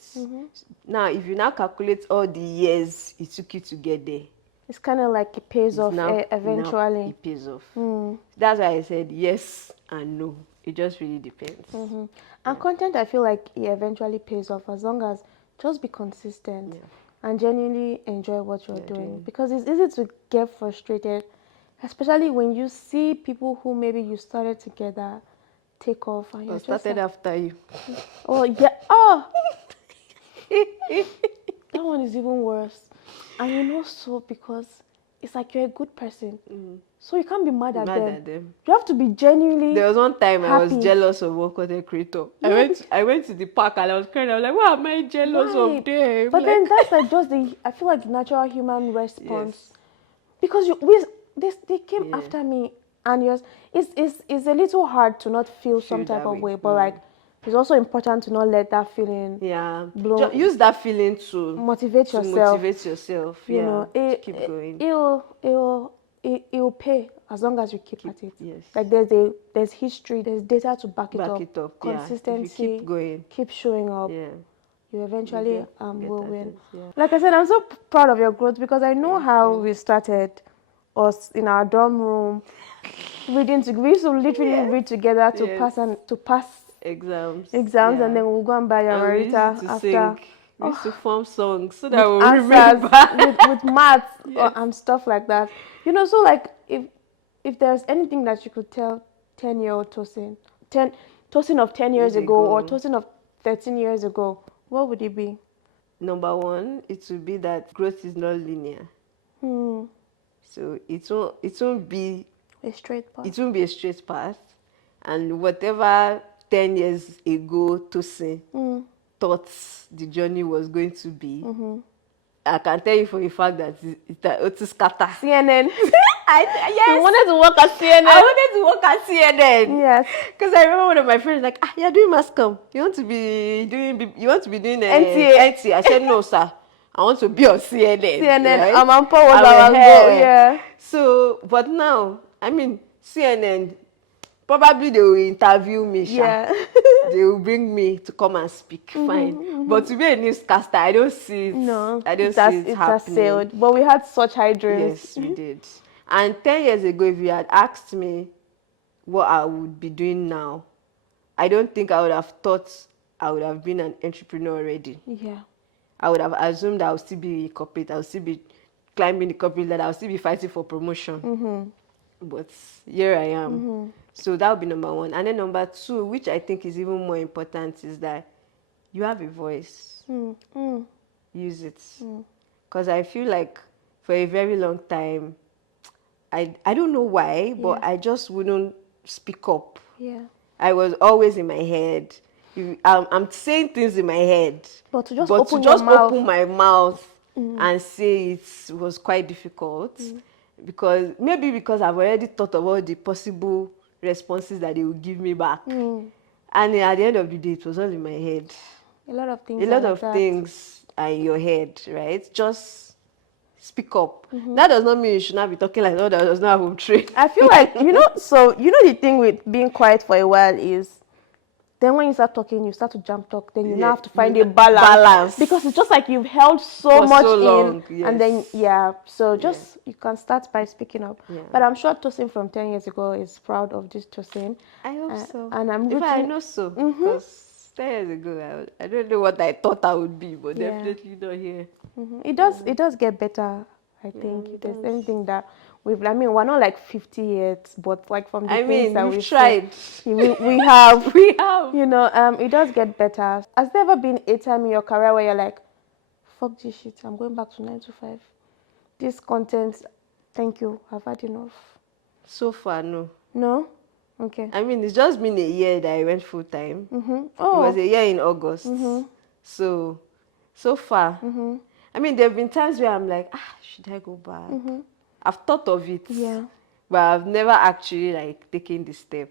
Now, if you now calculate all the years it took you to get there, It's kind of like it pays it's off now eventually. it pays off. Mm. That's why I said yes and no. It just really depends. And content, I feel like it eventually pays off as long as just be consistent and genuinely enjoy what you're doing. Because it's easy to get frustrated, especially when you see people who maybe you started together take off and Or you're started just after you. oh yeah, oh, that one is even worse. And you know so because it's like you're a good person, so you can't be mad at them. You have to be genuinely. There was one time happy. I was jealous of one content creator. Yeah, I went to the park and I was crying. I was like, why am I jealous of them? But then that's like just the, I feel like, natural human response. Because they came after me, and it's a little hard to not feel some type of way, but like it's also important to not let that feeling use that feeling to motivate yourself. You know, to keep going. It'll pay as long as you keep at it. Yes. Like there's history, there's data to back it up. Consistency, if you keep going, keep showing up. Yeah. You eventually will win. Yeah. Like I said, I'm so proud of your growth because I know how we started us in our dorm room reading together. We used to literally read together to pass exams, and then we'll go and buy your marita after. We used to form songs so that we'll answers remember with maths and stuff like that. You know, so like if there's anything that you could tell 10-year-old Tosin of 10 years ago or Tosin of 13 years ago, what would it be? Number one, it would be that growth is not linear. So it won't be a straight path. It won't be a straight path. And whatever 10 years ago Tosin thought the journey was going to be, I can tell you for a fact that it's scatter. CNN. Yes. You wanted to work at CNN. I wanted to work at CNN. Yes. Because I remember one of my friends like, you're doing mass comm. You want to be doing NTA. I said, no, sir. I want to be on CNN. CNN. Right? Amampo was our goal. Yeah. So, but now, I mean, CNN, probably they will interview me. Yeah. They will bring me to come and speak. Fine. But to be a newscaster, I don't see it. No. I don't see it happening. Has sailed. But we had such high dreams. Yes, we did. And 10 years ago, if you had asked me what I would be doing now, I don't think I would have thought I would have been an entrepreneur already. Yeah. I would have assumed I would still be a corporate, I would still be climbing the corporate ladder, I would still be fighting for promotion. But here I am. So that would be number one. And then number two, which I think is even more important, is that you have a voice. Use it. Because I feel like for a very long time, I don't know why, but I just wouldn't speak up. Yeah. I was always in my head. I'm saying things in my head. But to just open my mouth and say it was quite difficult. Because I've already thought of all the possible responses that they will give me back. And at the end of the day, it was all in my head. A lot of things. Things are in your head, right? Just speak up. That does not mean you should not be talking like that does not have home train. I feel like, the thing with being quiet for a while is then when you start talking, you start to jump talk, then you now have to find a balance. Because it's just like you've held so much long, in. And then, you can start by speaking up. Yeah. But I'm sure Tosin from 10 years ago is proud of this Tosin. I hope so. And I know so. Because 10 years ago, I don't know what I thought I would be, but definitely not here. It does get better, I think. If there's anything that we're not like 50 yet, but like from the things that we've tried. We have. We have. It does get better. Has there ever been a time in your career where you're like, fuck this shit, I'm going back to 9 to 5. This content, thank you, I've had enough. So far, no. No? Okay. It's just been a year that I went full time. It was a year in August. So far. There have been times where I'm like, should I go back? I've thought of it. Yeah. But I've never actually taken the step.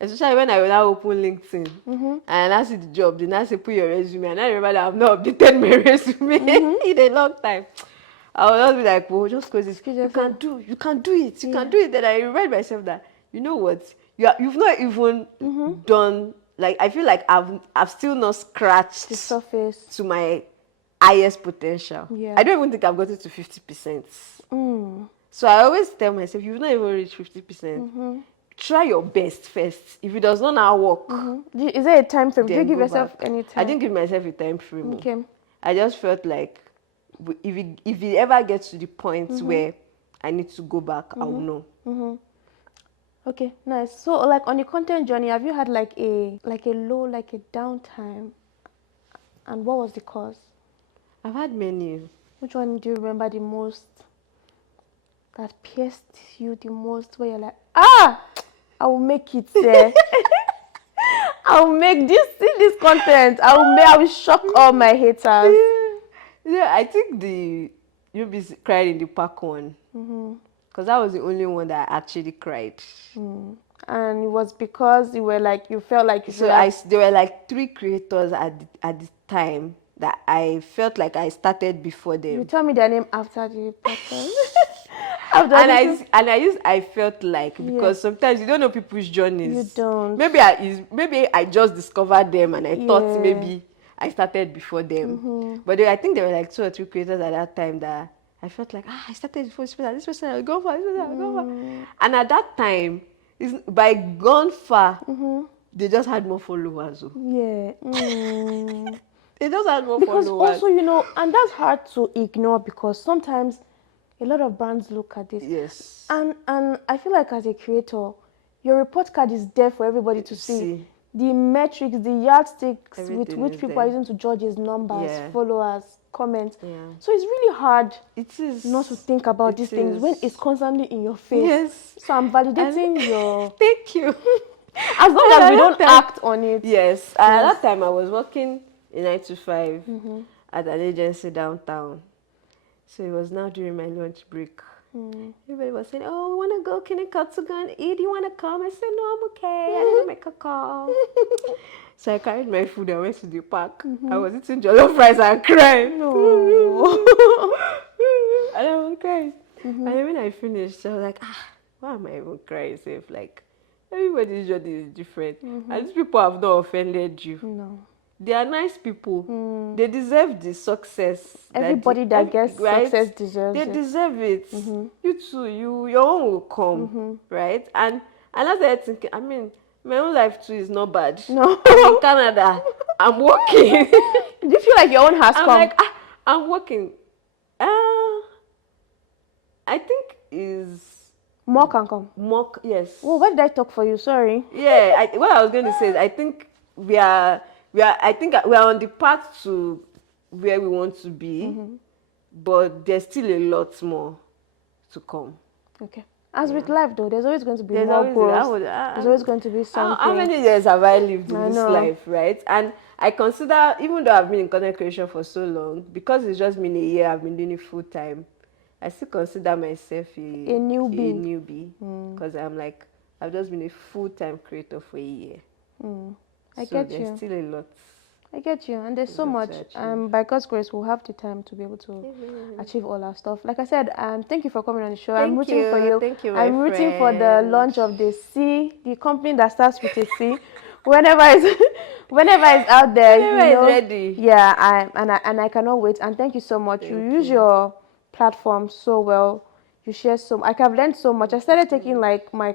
Especially when I will now open LinkedIn and I see the job, then I say put your resume, and I remember that I've not updated my resume in a long time. I will just be like, well, just close this. You can do it. You can do it. Then I remind myself that, you know what? You've not even done like I feel like I've still not scratched The surface. to my highest potential. Yeah. I don't even think I've gotten to 50%. Mm. So I always tell myself, you've not even reached 50%. Try your best first. If it does not now work, Is there a time frame? Did you then give go yourself back. any time? I didn't give myself a time frame. Okay. I just felt like if it ever gets to the point where I need to go back, I'll know. Okay, nice. So, like on the content journey, have you had like a low, like a downtime? And what was the cause? I've had many. Which one do you remember the most? That pierced you the most? Where you're like, I will make it there. I will make this content. I will shock all my haters. Yeah, I think you'll be crying in the park one. Because that was the only one that I actually cried. And it was because you felt like you So there were like 3 creators at the time that I felt like I started before them. You tell me their name after the podcast. I felt like, because sometimes you don't know people's journeys. You don't. Maybe I just discovered them and I thought maybe I started before them. But I think there were like 2 or 3 creators at that time that I felt like, I started before this person, I'll go for this person, I'll go for. And at that time, by gone far, they just had more followers. Yeah. They just had more Because followers. also, and that's hard to ignore, because sometimes a lot of brands look at this. Yes. And I feel like as a creator, your report card is there for everybody to see. The metrics, the yardsticks with which people are using to judge his numbers, followers, comments. Yeah. So it's really hard. It is not to think about these things when it's constantly in your face. Yes. So I'm validating your. Thank you. As long as we don't act on it. Yes. At that time, I was working in 9 to 5 at an agency downtown. So it was now during my lunch break. Everybody was saying, "Oh, we want to go. Can I cut to go and eat? Do you want to come?" I said, "No, I'm okay. I didn't make a call." So I carried my food and went to the park. I was eating jollof rice and crying. No. And I was crying. And then when I finished, I was like, why am I even crying? Safe, like, everybody's journey is different. And these people have not offended you. No. They are nice people. They deserve the success. Everybody that gets success deserves it. They deserve it. You too. Your own will come, right? And that's why I think, I mean, my own life too is not bad. No. I'm in Canada. I'm working. Do you feel like your own has come? I'm like, I'm working. I think is more can come. More, yes. Oh, why did I talk for you? Sorry. Yeah, what I was going to say is I think we are on the path to where we want to be, but there's still a lot more to come. Okay. As with life, though, there's always going to be more growth. There's always going to be something. How many years have I lived in this life, right? And I consider, even though I've been in content creation for so long, because it's just been a year, I've been doing it full time, I still consider myself a newbie. Because I'm like, I've just been a full-time creator for a year. I get you. There's still a lot. I get you, and there's so much. By God's grace, we'll have the time to be able to achieve all our stuff. Like I said, thank you for coming on the show. I'm rooting for you. Thank you, I'm rooting for the launch of the company that starts with a C. Whenever it's out there, it's ready. Yeah, I cannot wait. And thank you so much. You use your platform so well. You share I have learned so much. I started taking like my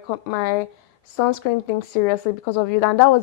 sunscreen thing seriously because of you, and that was